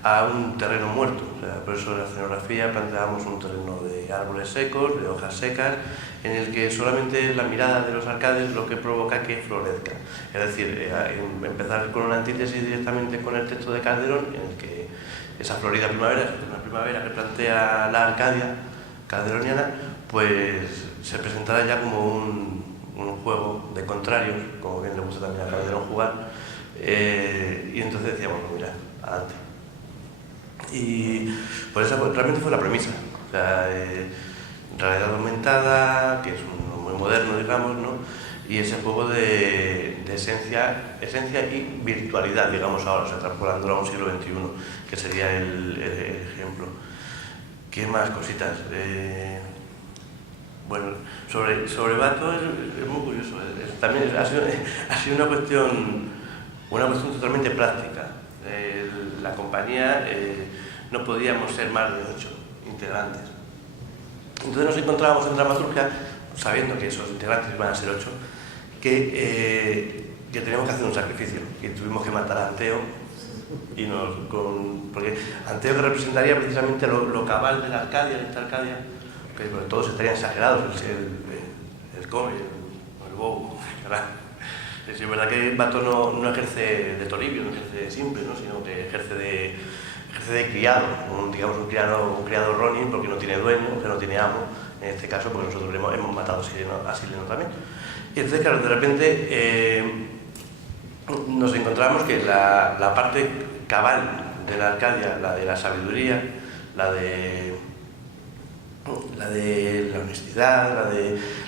a un terreno muerto. O sea, por eso en la escenografía planteábamos un terreno de árboles secos, de hojas secas, en el que solamente la mirada de los arcades lo que provoca que florezca. Es decir, empezar con una antítesis directamente con el texto de Calderón, en el que esa florida primavera, esa eterna primavera que plantea la Arcadia calderoniana, pues se presentará ya como un juego de contrarios, como bien le gusta también a Calderón jugar, y entonces decíamos, pues mira, adelante. Y pues esa realmente fue la premisa. O sea, realidad aumentada, que es muy moderno, digamos, ¿no? Y ese juego de esencia y virtualidad, digamos ahora, o sea, transportándolo a un siglo XXI, que sería el ejemplo. ¿Qué más cositas? Bueno, sobre Bato es muy curioso. También ha sido una cuestión totalmente práctica. La compañía no podíamos ser más de 8 integrantes. Entonces nos encontrábamos en dramaturgia, sabiendo que esos integrantes iban a ser 8, que teníamos que hacer un sacrificio, que tuvimos que matar a Anteo, porque Anteo que representaría precisamente lo cabal de la Arcadia, de esta Arcadia, que todos estarían exagerados, el come, el bobo, es verdad que Bato no ejerce de Toribio, no ejerce de simple, ¿no? Sino que ejerce de criado, digamos un criado Ronin, porque no tiene dueño, que no tiene amo, en este caso porque nosotros hemos matado a Sileno también. Y entonces, claro, de repente nos encontramos que la parte cabal de la Arcadia, la de la sabiduría, la de la honestidad,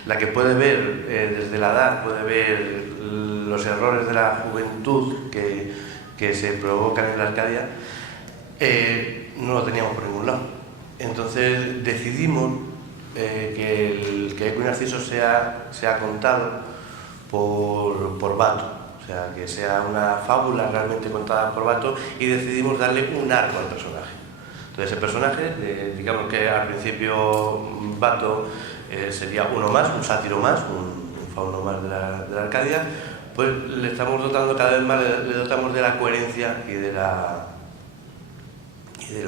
la que puede ver desde la edad, puede ver los errores de la juventud que se provocan en la Arcadia, no lo teníamos por ningún lado. Entonces decidimos que Eco y Narciso sea contado por Bato, o sea, que sea una fábula realmente contada por Bato, y decidimos darle un arco al personaje. Entonces ese personaje, digamos que al principio Bato sería uno más, un sátiro más, un fauno más de la Arcadia, pues le estamos dotando cada vez más, le dotamos de la coherencia y del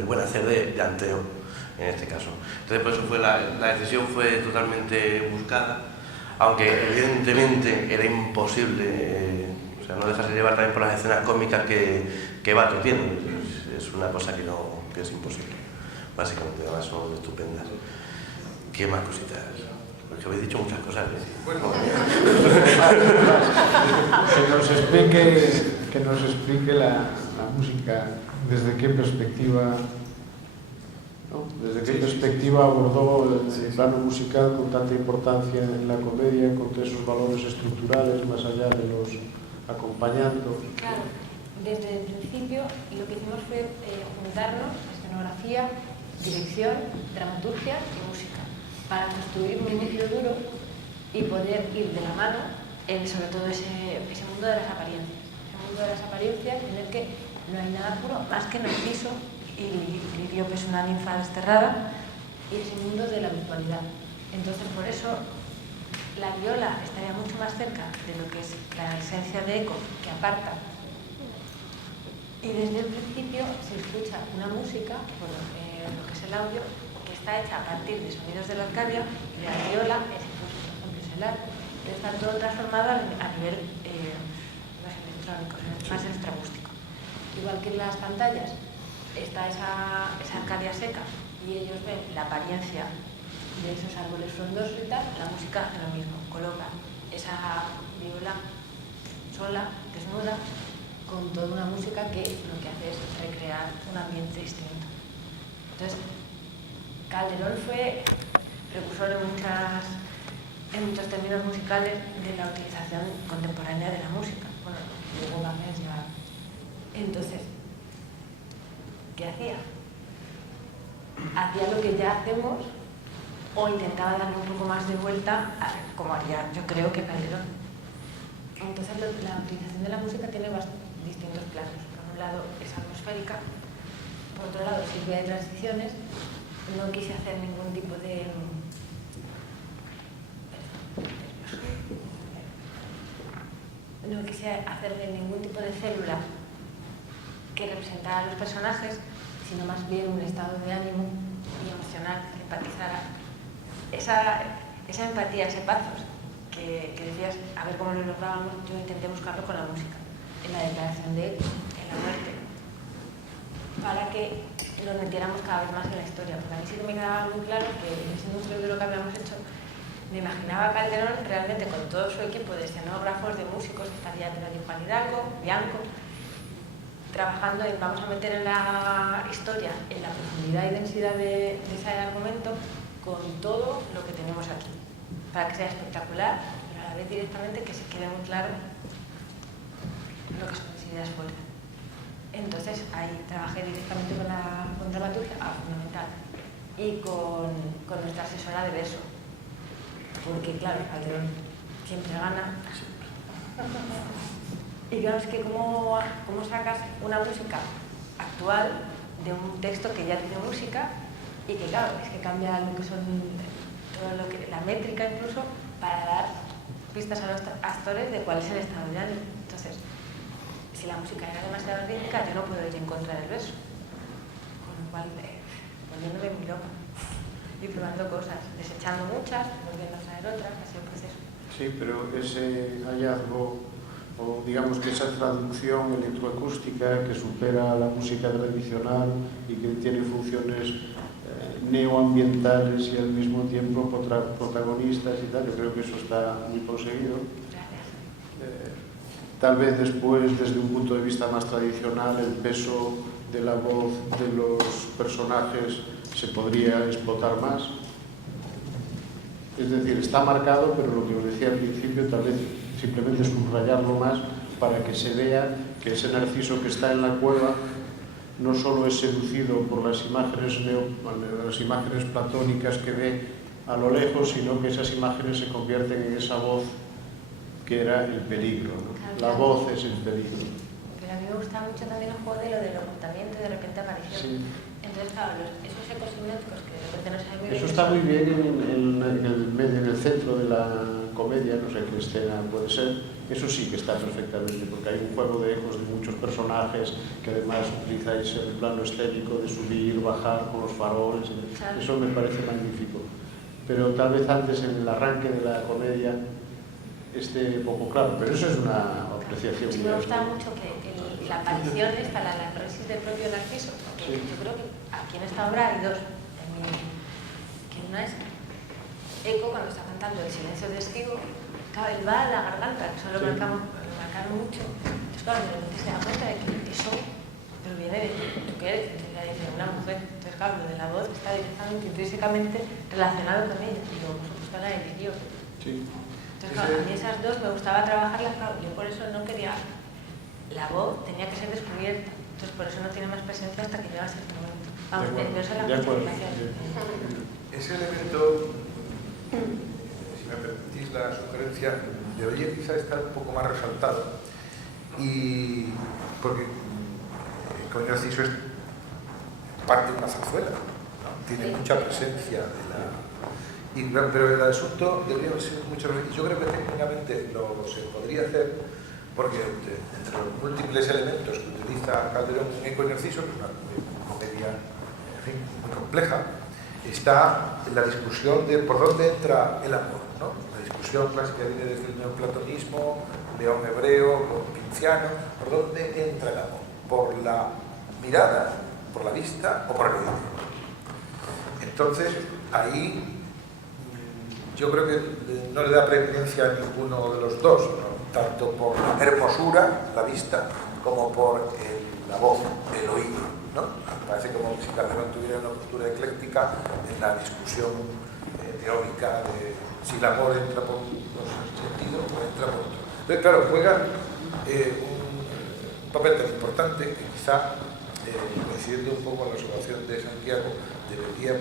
buen hacer de Anteo, en este caso. Entonces por eso la decisión fue totalmente buscada, aunque evidentemente era imposible, o sea, no dejarse llevar también por las escenas cómicas que Bato tiene. Es una cosa que es imposible, básicamente. Además son estupendas. ¿Qué más cositas? Porque habéis dicho muchas cosas. Bueno, que nos explique la música, desde qué perspectiva, ¿no? Desde qué perspectiva abordó el plano musical con tanta importancia en la comedia, con todos esos valores estructurales más allá de los acompañando. Claro, desde el principio lo que hicimos fue juntarnos escenografía, dirección, dramaturgia y música para construir un núcleo duro y poder ir de la mano en sobre todo ese mundo de las apariencias. mundo de las apariencias en el que no hay nada puro más que Narciso y Lirio, que es una ninfa desterrada, y ese mundo de la virtualidad. Entonces, por eso, la viola estaría mucho más cerca de lo que es la esencia de Eco, que aparta. Y desde el principio se escucha una música, bueno, lo que es el audio, que está hecha a partir de sonidos de la Arcadia, y la viola es, por ejemplo, es el arco. Está todo transformado a nivel más electrónico, más extraacústico. Igual que en las pantallas está esa Arcadia seca y ellos ven la apariencia de esos árboles frondosos y tal, la música es lo mismo, coloca esa viola sola, desnuda, con toda una música que lo que hace es recrear un ambiente distinto. Entonces, Calderón fue precursor en muchos términos musicales de la utilización contemporánea de la música. Bueno, luego Wagner ya... Entonces, ¿qué hacía? Hacía lo que ya hacemos o intentaba darle un poco más de vuelta, como haría, yo creo, que Calderón. Entonces, la utilización de la música tiene distintos planos. Por un lado, es atmosférica. Por otro lado, sirve de transiciones. No quise hacer ningún tipo de... No quise hacerle ningún tipo de célula que representara a los personajes, sino más bien un estado de ánimo y emocional que empatizara. Esa empatía, ese pathos que decías, a ver cómo lo lográbamos, yo intenté buscarlo con la música, en la declaración de Eco, en la muerte, para que nos metiéramos cada vez más en la historia, porque a mí sí que me quedaba muy claro que siendo un de lo que habíamos hecho, me imaginaba a Calderón realmente con todo su equipo de escenógrafos, de músicos, estaría Juan Hidalgo, Bianco, trabajando en, vamos a meter en la historia, en la profundidad y densidad de ese argumento, con todo lo que tenemos aquí, para que sea espectacular, pero a la vez directamente que se quede muy claro lo que son las ideas fuera. Entonces ahí trabajé directamente con dramaturgia, fundamental, y con nuestra asesora de verso, porque claro, Calderón siempre gana. Y claro, es que cómo sacas una música actual de un texto que ya tiene música y que claro, es que cambia lo que son todo lo que, la métrica incluso, para dar pistas a los actores de cuál es el estado de ánimo. Entonces, si la música era demasiado rítmica, yo no puedo ir en contra del verso, con lo cual volviéndome muy loca y probando cosas, desechando muchas, volviendo a traer otras, ha sido un proceso. Sí, pero ese hallazgo, o digamos que esa traducción electroacústica que supera la música tradicional y que tiene funciones neoambientales y al mismo tiempo protagonistas y tal, yo creo que eso está muy conseguido. Tal vez después, desde un punto de vista más tradicional, el peso de la voz de los personajes se podría explotar más. Es decir, está marcado, pero lo que os decía al principio, tal vez simplemente subrayarlo más para que se vea que ese Narciso que está en la cueva no solo es seducido por las imágenes platónicas que ve a lo lejos, sino que esas imágenes se convierten en esa voz que era el peligro, ¿no? La voz es el peligro. Pero a mí me gusta mucho también el juego de lo del ocultamiento y de repente aparición. Sí. Entonces, claro, esos ecos hipnóticos que de repente no saben muy bien. Eso está muy bien en el centro de la comedia, no sé qué escena puede ser. Eso sí que está perfectamente, porque hay un juego de ecos de muchos personajes que además utiliza ese plano estético de subir, bajar con los faroles. Claro. Eso me parece magnífico. Pero tal vez antes, en el arranque de la comedia, esté poco claro, pero eso es una apreciación. Sí, me gusta mucho que la aparición esta, la anacrosis del propio Narciso, porque sí. Yo creo que aquí en esta obra hay dos, que una es Eco cuando está cantando El silencio de Esquivo, claro, él va a la garganta, que eso lo marcaron mucho, entonces claro, de repente se da cuenta de que eso proviene de tú que eres, de una mujer, entonces claro, lo de la voz está directamente, intrínsecamente relacionado con ella, y luego por supuesto la eligió. Sí. Entonces, claro, a mí esas dos me gustaba trabajarlas, claro, yo por eso no quería... La voz tenía que ser descubierta, entonces por eso no tiene más presencia hasta que llega ese momento. Vamos, no es la justificación. Ese elemento, si me permitís la sugerencia, debería quizá estar un poco más resaltado, y porque con Narciso es parte de una zarzuela, ¿no? Tiene mucha presencia de la... pero el asunto debería ser mucho... Yo creo que técnicamente se podría hacer porque entre los múltiples elementos que utiliza Calderón en Eco y Narciso, que es una comedia, en fin, muy compleja, está la discusión de por dónde entra el amor, ¿no? La discusión clásica viene desde el neoplatonismo, León Hebreo, Pinciano, por dónde entra el amor, por la mirada, por la vista o por el oído. Entonces, ahí yo creo que no le da preeminencia a ninguno de los dos, ¿no? Tanto por la hermosura, la vista, como por la voz, el oído, ¿no? Parece como si Calderón tuviera una postura ecléctica en la discusión teórica de si el amor entra por un sentido o entra por otro. Entonces, claro, juega un papel tan importante que quizá, coincidiendo un poco con la observación de Santiago, debería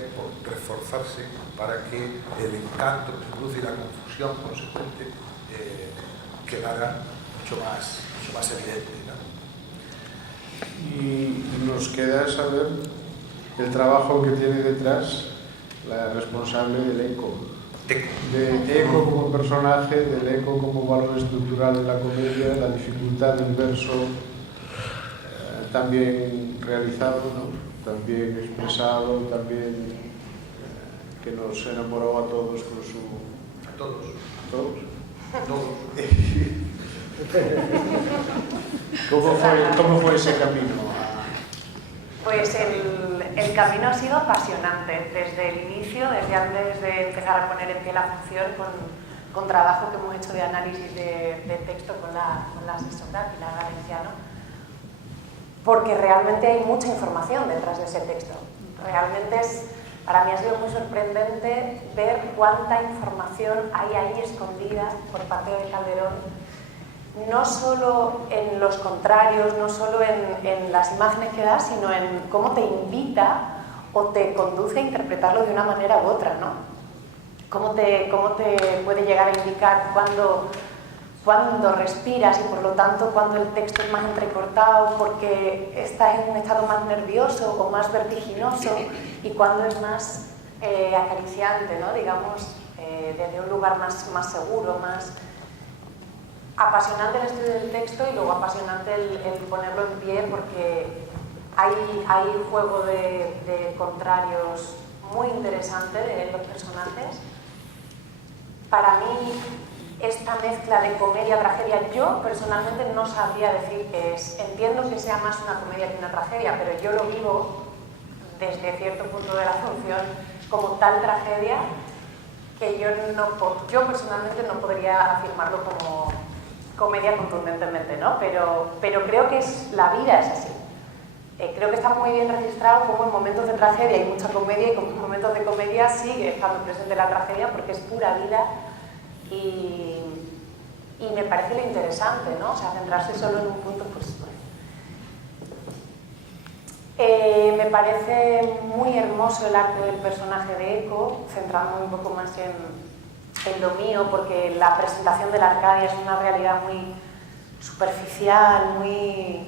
reforzarse para que el encanto que se produce y la confusión consecuente quedara mucho más evidente, ¿no? Y nos queda saber el trabajo que tiene detrás la responsable del Eco. De Eco como personaje, del Eco como valor estructural de la comedia, la dificultad del verso también realizado, ¿no? También expresado, también que nos enamoró a todos con su... A todos. ¿A todos? Todos. ¿Cómo fue ese camino? Pues el camino ha sido apasionante desde el inicio, desde antes de empezar a poner en pie la función, con trabajo que hemos hecho de análisis de texto con la asesora Pilar Valenciano, porque realmente hay mucha información detrás de ese texto. Realmente para mí ha sido muy sorprendente ver cuánta información hay ahí escondida por parte de Calderón, no solo en los contrarios, no solo en las imágenes que da, sino en cómo te invita o te conduce a interpretarlo de una manera u otra, ¿no? Cómo te puede llegar a indicar cuando respiras y por lo tanto cuando el texto es más entrecortado porque estás en un estado más nervioso o más vertiginoso y cuando es más acariciante, ¿no? Digamos, desde un lugar más seguro, más apasionante el estudio del texto y luego apasionante el ponerlo en pie porque hay un juego de contrarios muy interesante de los personajes. Para mí, esta mezcla de comedia-tragedia, yo personalmente no sabría decir qué es. Entiendo que sea más una comedia que una tragedia, pero yo lo vivo desde cierto punto de la función como tal tragedia que yo personalmente no podría afirmarlo como comedia contundentemente, ¿no? Pero creo que la vida es así. Creo que está muy bien registrado como en momentos de tragedia hay mucha comedia y como en momentos de comedia sigue estando presente la tragedia porque es pura vida y me parece lo interesante, ¿no? O sea, centrarse solo en un punto, pues... me parece muy hermoso el arco del personaje de Eco, centrándome un poco más en lo mío, porque la presentación de la Arcadia es una realidad muy superficial, muy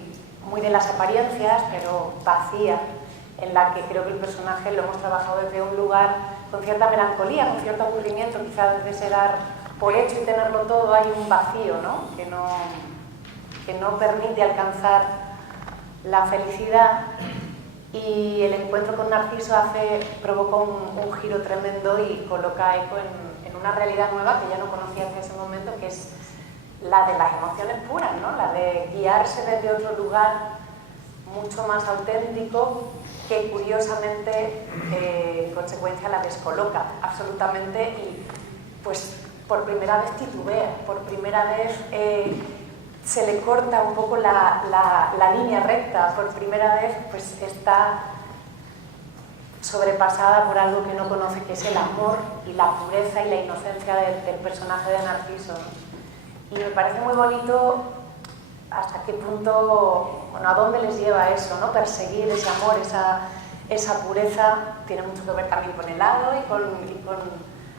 de las apariencias, pero vacía, en la que creo que el personaje lo hemos trabajado desde un lugar con cierta melancolía, con cierto aburrimiento, quizás desde ese dar por hecho y tenerlo todo hay un vacío, ¿no? Que no permite alcanzar la felicidad, y el encuentro con Narciso provoca un giro tremendo y coloca a Eco en una realidad nueva que ya no conocía hasta ese momento, que es la de las emociones puras, ¿no? La de guiarse desde otro lugar mucho más auténtico que curiosamente en consecuencia la descoloca absolutamente y pues por primera vez titubea, por primera vez se le corta un poco la línea recta, por primera vez pues está sobrepasada por algo que no conoce, que es el amor y la pureza y la inocencia del personaje de Narciso. Y me parece muy bonito hasta qué punto, bueno, a dónde les lleva eso, ¿no? Perseguir ese amor, esa pureza, tiene mucho que ver también con el hado y con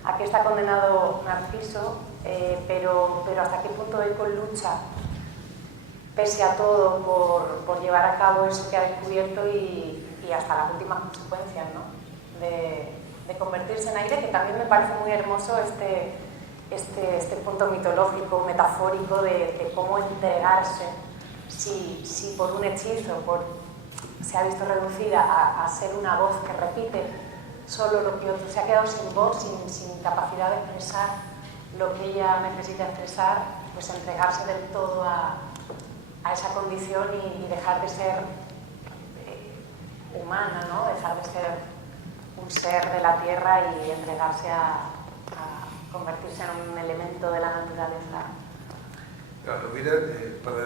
a qué está condenado Narciso, pero hasta qué punto Eco lucha pese a todo, por llevar a cabo eso que ha descubierto y hasta las últimas consecuencias, ¿no? de convertirse en aire, que también me parece muy hermoso este punto mitológico, metafórico de cómo entregarse, si por un hechizo se ha visto reducida a ser una voz que repite solo lo que otro, se ha quedado sin voz, sin capacidad de expresar lo que ella necesita expresar, pues entregarse del todo a esa condición y dejar de ser humana, ¿no? Dejar de ser un ser de la tierra y entregarse a convertirse en un elemento de la naturaleza. Claro, mira, para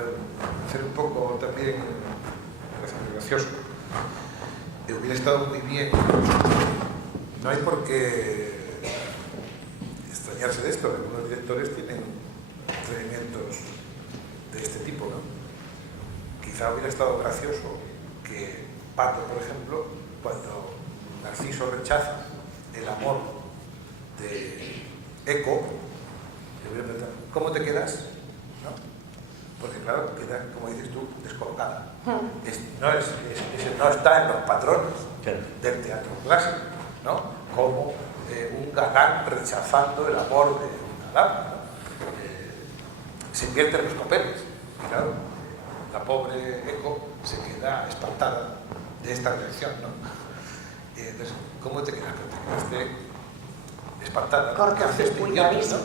hacer un poco también, me parece muy gracioso, hubiera estado muy bien, no hay por qué extrañarse de esto, algunos directores tienen atrevimientos de este tipo, ¿no? Quizá hubiera estado gracioso que Pato, por ejemplo, cuando Narciso rechaza el amor de Eco, le hubiera preguntado, ¿cómo te quedas? ¿No? Porque claro, queda, como dices tú, descolocada. No está en los patrones del teatro clásico, ¿no? Como un galán rechazando el amor de una dama, ¿no? Se invierten los papeles. Y claro, la pobre Eco se queda espantada de esta reacción, ¿no? Entonces, ¿cómo te quedas? Te quedaste espantada. Cortocircuitadísimo.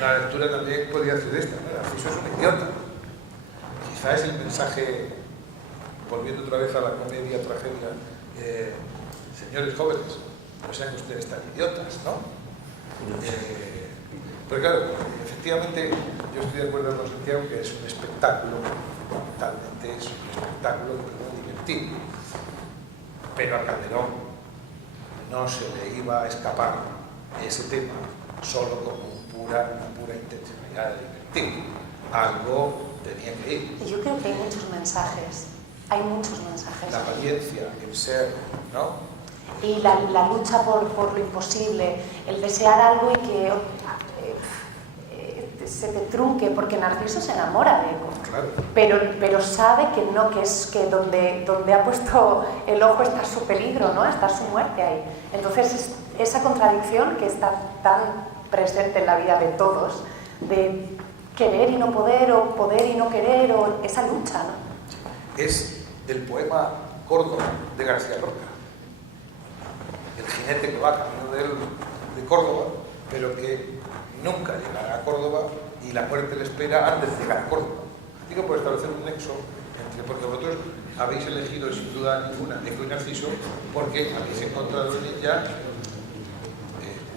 La lectura también podría hacer esto, ¿no? Narciso es un idiota. Quizá es el mensaje, volviendo otra vez a la comedia, tragedia, señores jóvenes, no sean ustedes tan idiotas, ¿no? Pero claro, efectivamente, yo estoy de acuerdo con Santiago que es un espectáculo, totalmente es un espectáculo que puede divertir, pero a Calderón no se le iba a escapar ese tema solo como una pura intencionalidad de divertir. Algo tenía que ir. Y yo creo que hay muchos mensajes. Hay muchos mensajes. La paciencia, el ser, ¿no? Y la lucha por lo imposible, el desear algo y que se te trunque, porque Narciso se enamora de Eco. Claro. Pero sabe que no, que donde ha puesto el ojo está su peligro, ¿no? Está su muerte ahí. Entonces, esa contradicción que está tan presente en la vida de todos, de querer y no poder, o poder y no querer, o esa lucha, ¿no? Es el poema Córdoba de García Lorca. El jinete que va camino de Córdoba, pero que nunca llegará a Córdoba y la muerte le espera antes de llegar a Córdoba. Digo, por establecer un nexo porque vosotros habéis elegido sin duda ninguna Eco y Narciso porque habéis encontrado en ella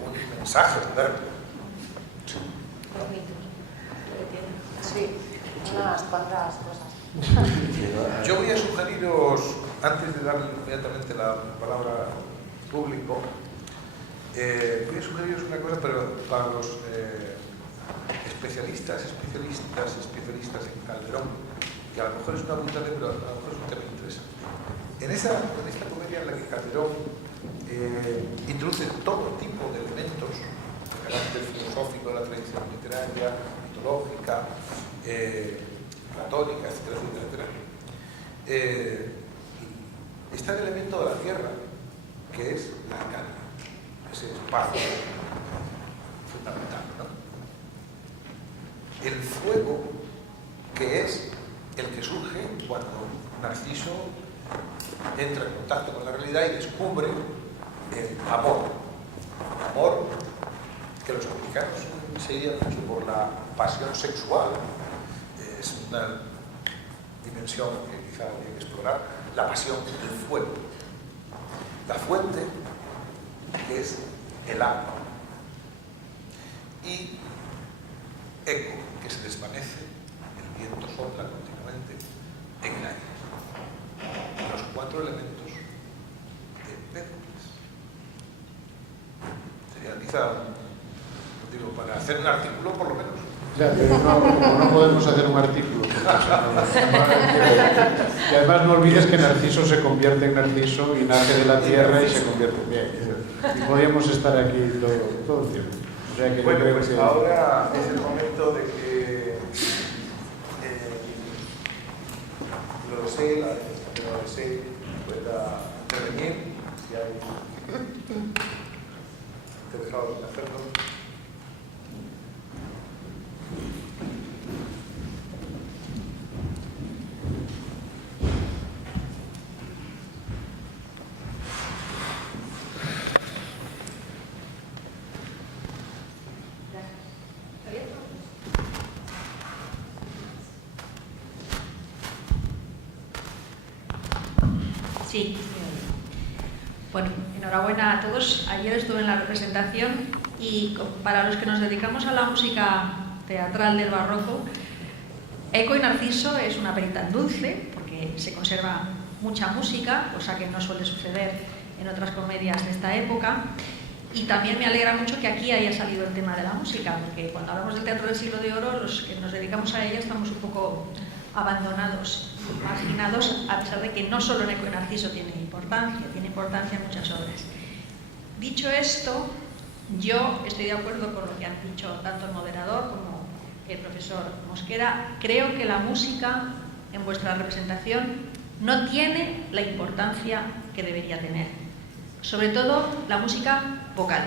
un mensaje moderno. Sí, unas cuantas cosas. Yo voy a sugeriros, antes de darle inmediatamente la palabra al público, voy a sugeriros una cosa, pero para los especialistas en Calderón, que a lo mejor es una brutalidad, pero a lo mejor es un tema interesante. En esta comedia en la que Calderón introduce todo tipo de elementos de carácter filosófico de la tradición literaria, mitológica, platónica, etcétera, está el elemento de la tierra, que es la calma, ese espacio fundamental, ¿no? El fuego, que es el que surge cuando Narciso entra en contacto con la realidad y descubre el amor. Amor que los americanos seguían mucho por la pasión sexual. Es una dimensión que quizá habría que explorar, la pasión del fuego. La fuente, que es el agua. Y Eco, que se desvanece, el viento sopla continuamente en el aire. Los cuatro elementos de Empédocles. Sería quizá, digo, para hacer un artículo por lo menos. Ya, pero no podemos hacer un artículo. Y además no olvides que Narciso se convierte en Narciso y nace de la tierra y se convierte en bien. Y podríamos estar aquí todo el tiempo. O sea que bueno, yo creo pues que... ahora es el momento de que lo desee, la defensa que lo desee, pueda intervenir. Si hay interesados en hacerlo. Sí. Bueno, enhorabuena a todos. Ayer estuve en la representación y para los que nos dedicamos a la música teatral del barroco, Eco y Narciso es una perita dulce porque se conserva mucha música, cosa que no suele suceder en otras comedias de esta época. Y también me alegra mucho que aquí haya salido el tema de la música, porque cuando hablamos del teatro del siglo de oro, los que nos dedicamos a ella estamos un poco abandonados, marginados, a pesar de que no solo en Eco y Narciso tiene importancia en muchas obras. Dicho esto, yo estoy de acuerdo con lo que han dicho tanto el moderador como el profesor Mosquera. Creo que la música en vuestra representación no tiene la importancia que debería tener, sobre todo la música vocal,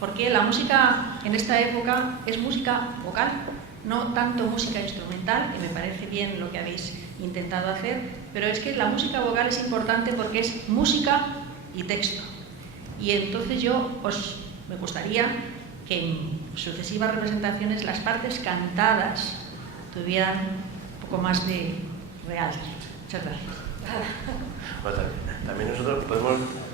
porque la música en esta época es música vocal, no tanto música instrumental, que me parece bien lo que habéis intentado hacer, pero es que la música vocal es importante porque es música y texto. Y entonces me gustaría que en sucesivas representaciones las partes cantadas tuvieran un poco más de realce. Muchas gracias. Bueno, también nosotros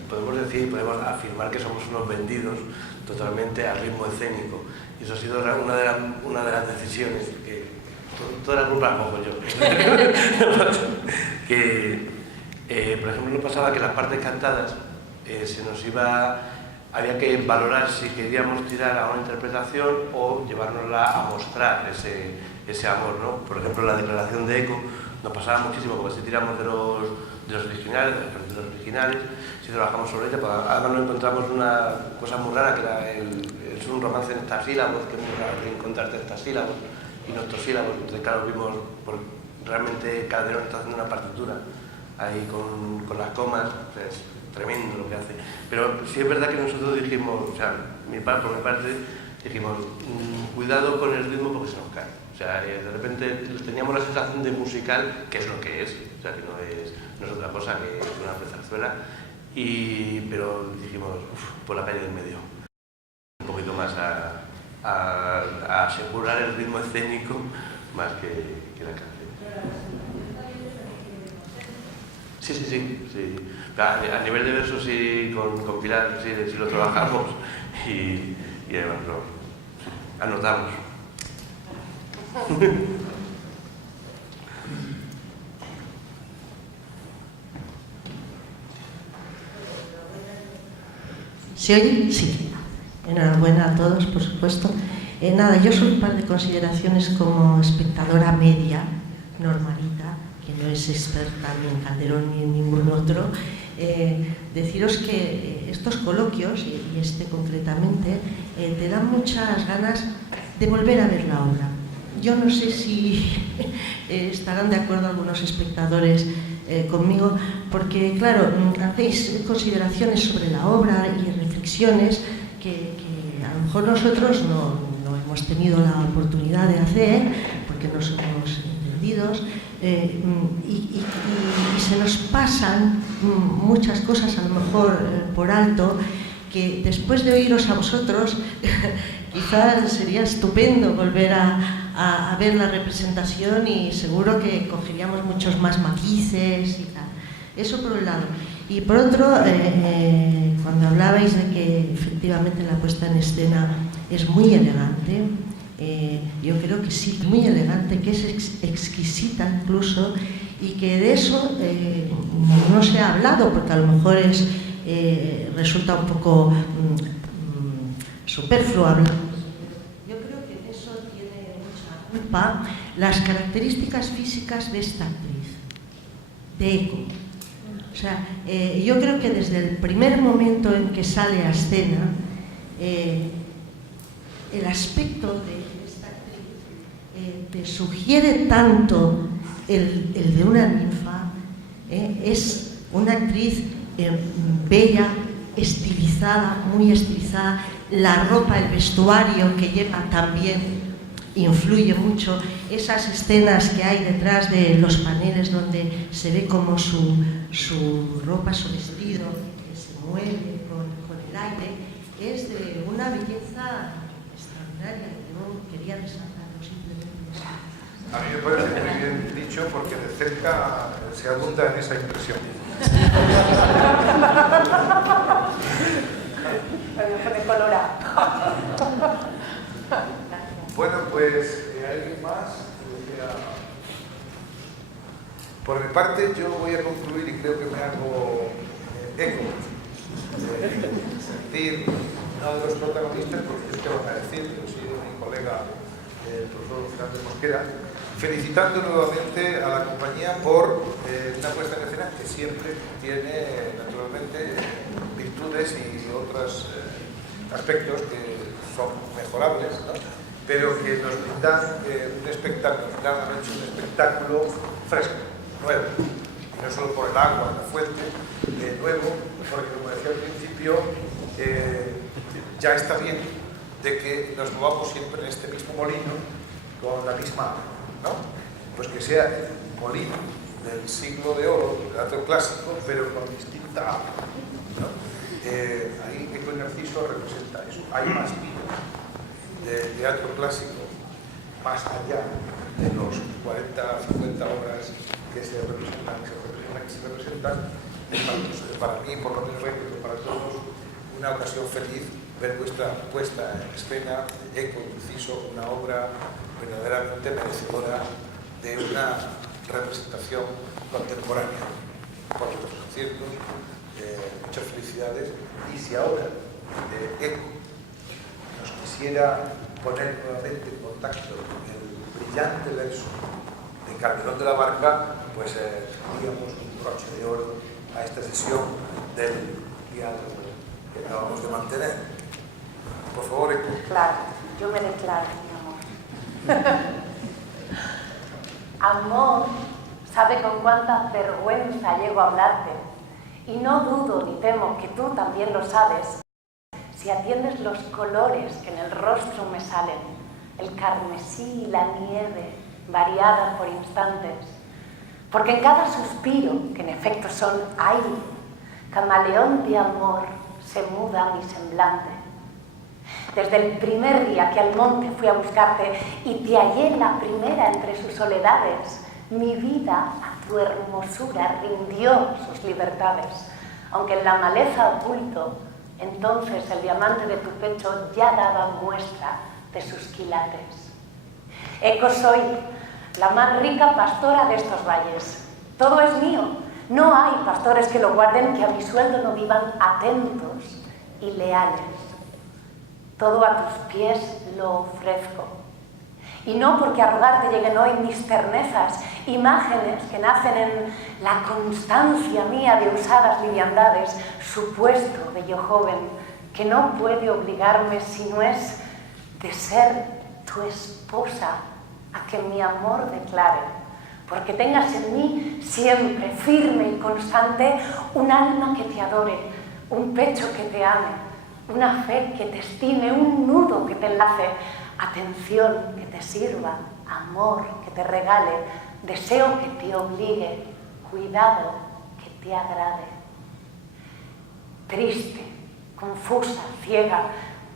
podemos decir, podemos afirmar que somos unos vendidos totalmente al ritmo escénico. Y eso ha sido una de las decisiones que toda la culpa la cojo yo. Por ejemplo, nos pasaba que las partes cantadas había que valorar si queríamos tirar a una interpretación o llevárnosla a mostrar ese amor, ¿no? Por ejemplo, la declaración de Eco nos pasaba muchísimo, porque si tiramos de los originales, si trabajamos sobre ella, pues además nos encontramos una cosa muy rara, que era es un romance en hexasílabos, que es muy raro de encontrarte hexasílabos y no octosílabos. Entonces, claro, vimos, realmente Calderón está haciendo una partitura ahí con las comas, o sea, es tremendo lo que hace. Pero sí es verdad que nosotros dijimos, o sea, por mi parte, dijimos, cuidado con el ritmo porque se nos cae. O sea, de repente teníamos la sensación de musical, que es lo que es, o sea, que no es otra cosa que una zarzuela, pero dijimos, por la calle del medio. Un poquito más a asegurar el ritmo escénico más que la canción. Sí. A nivel de versos sí, con Pilar sí lo trabajamos y además lo anotamos. ¿Se oye? Sí. Enhorabuena a todos, por supuesto. Nada, yo solo un par de consideraciones como espectadora media, normalita, que no es experta ni en Calderón ni en ningún otro. Deciros que estos coloquios, y este concretamente, te dan muchas ganas de volver a ver la obra. Yo no sé si estarán de acuerdo algunos espectadores conmigo, porque claro, hacéis consideraciones sobre la obra y reflexiones que a lo mejor nosotros no hemos tenido la oportunidad de hacer, porque no somos entendidos, y se nos pasan muchas cosas a lo mejor por alto, que después de oíros a vosotros quizás sería estupendo volver a ver la representación y seguro que cogeríamos muchos más matices y tal. Eso por un lado. Y por otro, cuando hablabais de que efectivamente la puesta en escena es muy elegante, yo creo que sí, muy elegante, que es exquisita incluso, y que de eso no se ha hablado, porque a lo mejor resulta un poco superfluo hablar. Yo creo que en eso tiene mucha culpa las características físicas de esta actriz, de Eco. O sea, yo creo que desde el primer momento en que sale a escena, el aspecto de esta actriz te sugiere tanto el de una ninfa. Es una actriz bella, estilizada, muy estilizada. La ropa, el vestuario que lleva también influye mucho. Esas escenas que hay detrás de los paneles donde se ve como su ropa, su vestido, que se mueve con el aire, es de una belleza extraordinaria. Yo quería resaltarlo simplemente. A mí me parece muy bien dicho porque de cerca se abunda en esa impresión. Me pone colorado. Bueno, pues, ¿alguien más? Por mi parte, yo voy a concluir y creo que me hago eco de sentir uno de los protagonistas, porque es que van a decir, yo soy mi colega, el profesor Fernando Mosquera, felicitando nuevamente a la compañía por una puesta en escena que siempre tiene, naturalmente, virtudes y otros aspectos que son mejorables, ¿no? Pero que nos brindan un espectáculo, han hecho un espectáculo fresco, nuevo, y no solo por el agua, la fuente, nuevo, porque como decía al principio, ya está bien de que nos movamos siempre en este mismo molino con la misma agua, ¿no? Pues que sea el molino del siglo de oro, del teatro clásico, pero con distinta agua, ¿no? Ahí Eco y Narciso representa eso. Hay más vida del teatro clásico más allá de los 40, 50 obras que se representan, para mí, por lo menos, para todos, una ocasión feliz ver vuestra puesta en escena de Eco y Narciso, una obra verdaderamente merecedora de una representación contemporánea por los conciertos. Muchas felicidades. Y si ahora Eco nos quisiera poner nuevamente en contacto con el brillante verso de Calderón de la Barca, pues daríamos un broche de oro a esta sesión del diálogo que acabamos de mantener. Por favor, Eco. Claro, yo me declaro, mi amor. Amor, sabe con cuánta vergüenza llego a hablarte, y no dudo ni temo que tú también lo sabes, si atiendes los colores que en el rostro me salen, el carmesí y la nieve, variada por instantes, porque en cada suspiro, que en efecto son aire, camaleón de amor, se muda mi semblante. Desde el primer día que al monte fui a buscarte y te hallé la primera entre sus soledades, mi vida a tu hermosura rindió sus libertades, aunque en la maleza oculto, entonces el diamante de tu pecho ya daba muestra de sus quilates. Eco soy, la más rica pastora de estos valles. Todo es mío. No hay pastores que lo guarden que a mi sueldo no vivan atentos y leales. Todo a tus pies lo ofrezco. Y no porque a rogarte lleguen hoy mis ternezas, imágenes que nacen en la constancia mía de usadas liviandades, supuesto bello joven, que no puede obligarme si no es de ser tu esposa a que mi amor declare, porque tengas en mí siempre firme y constante un alma que te adore, un pecho que te ame, una fe que te estime, un nudo que te enlace, atención que te sirva, amor que te regale, deseo que te obligue, cuidado que te agrade. Triste, confusa, ciega,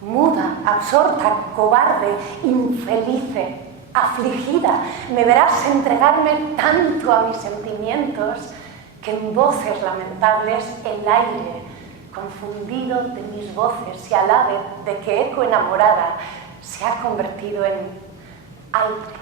muda, absorta, cobarde, infelice, afligida, me verás entregarme tanto a mis sentimientos que en voces lamentables el aire, confundido de mis voces, se alabe de que Eco enamorada se ha convertido en aire.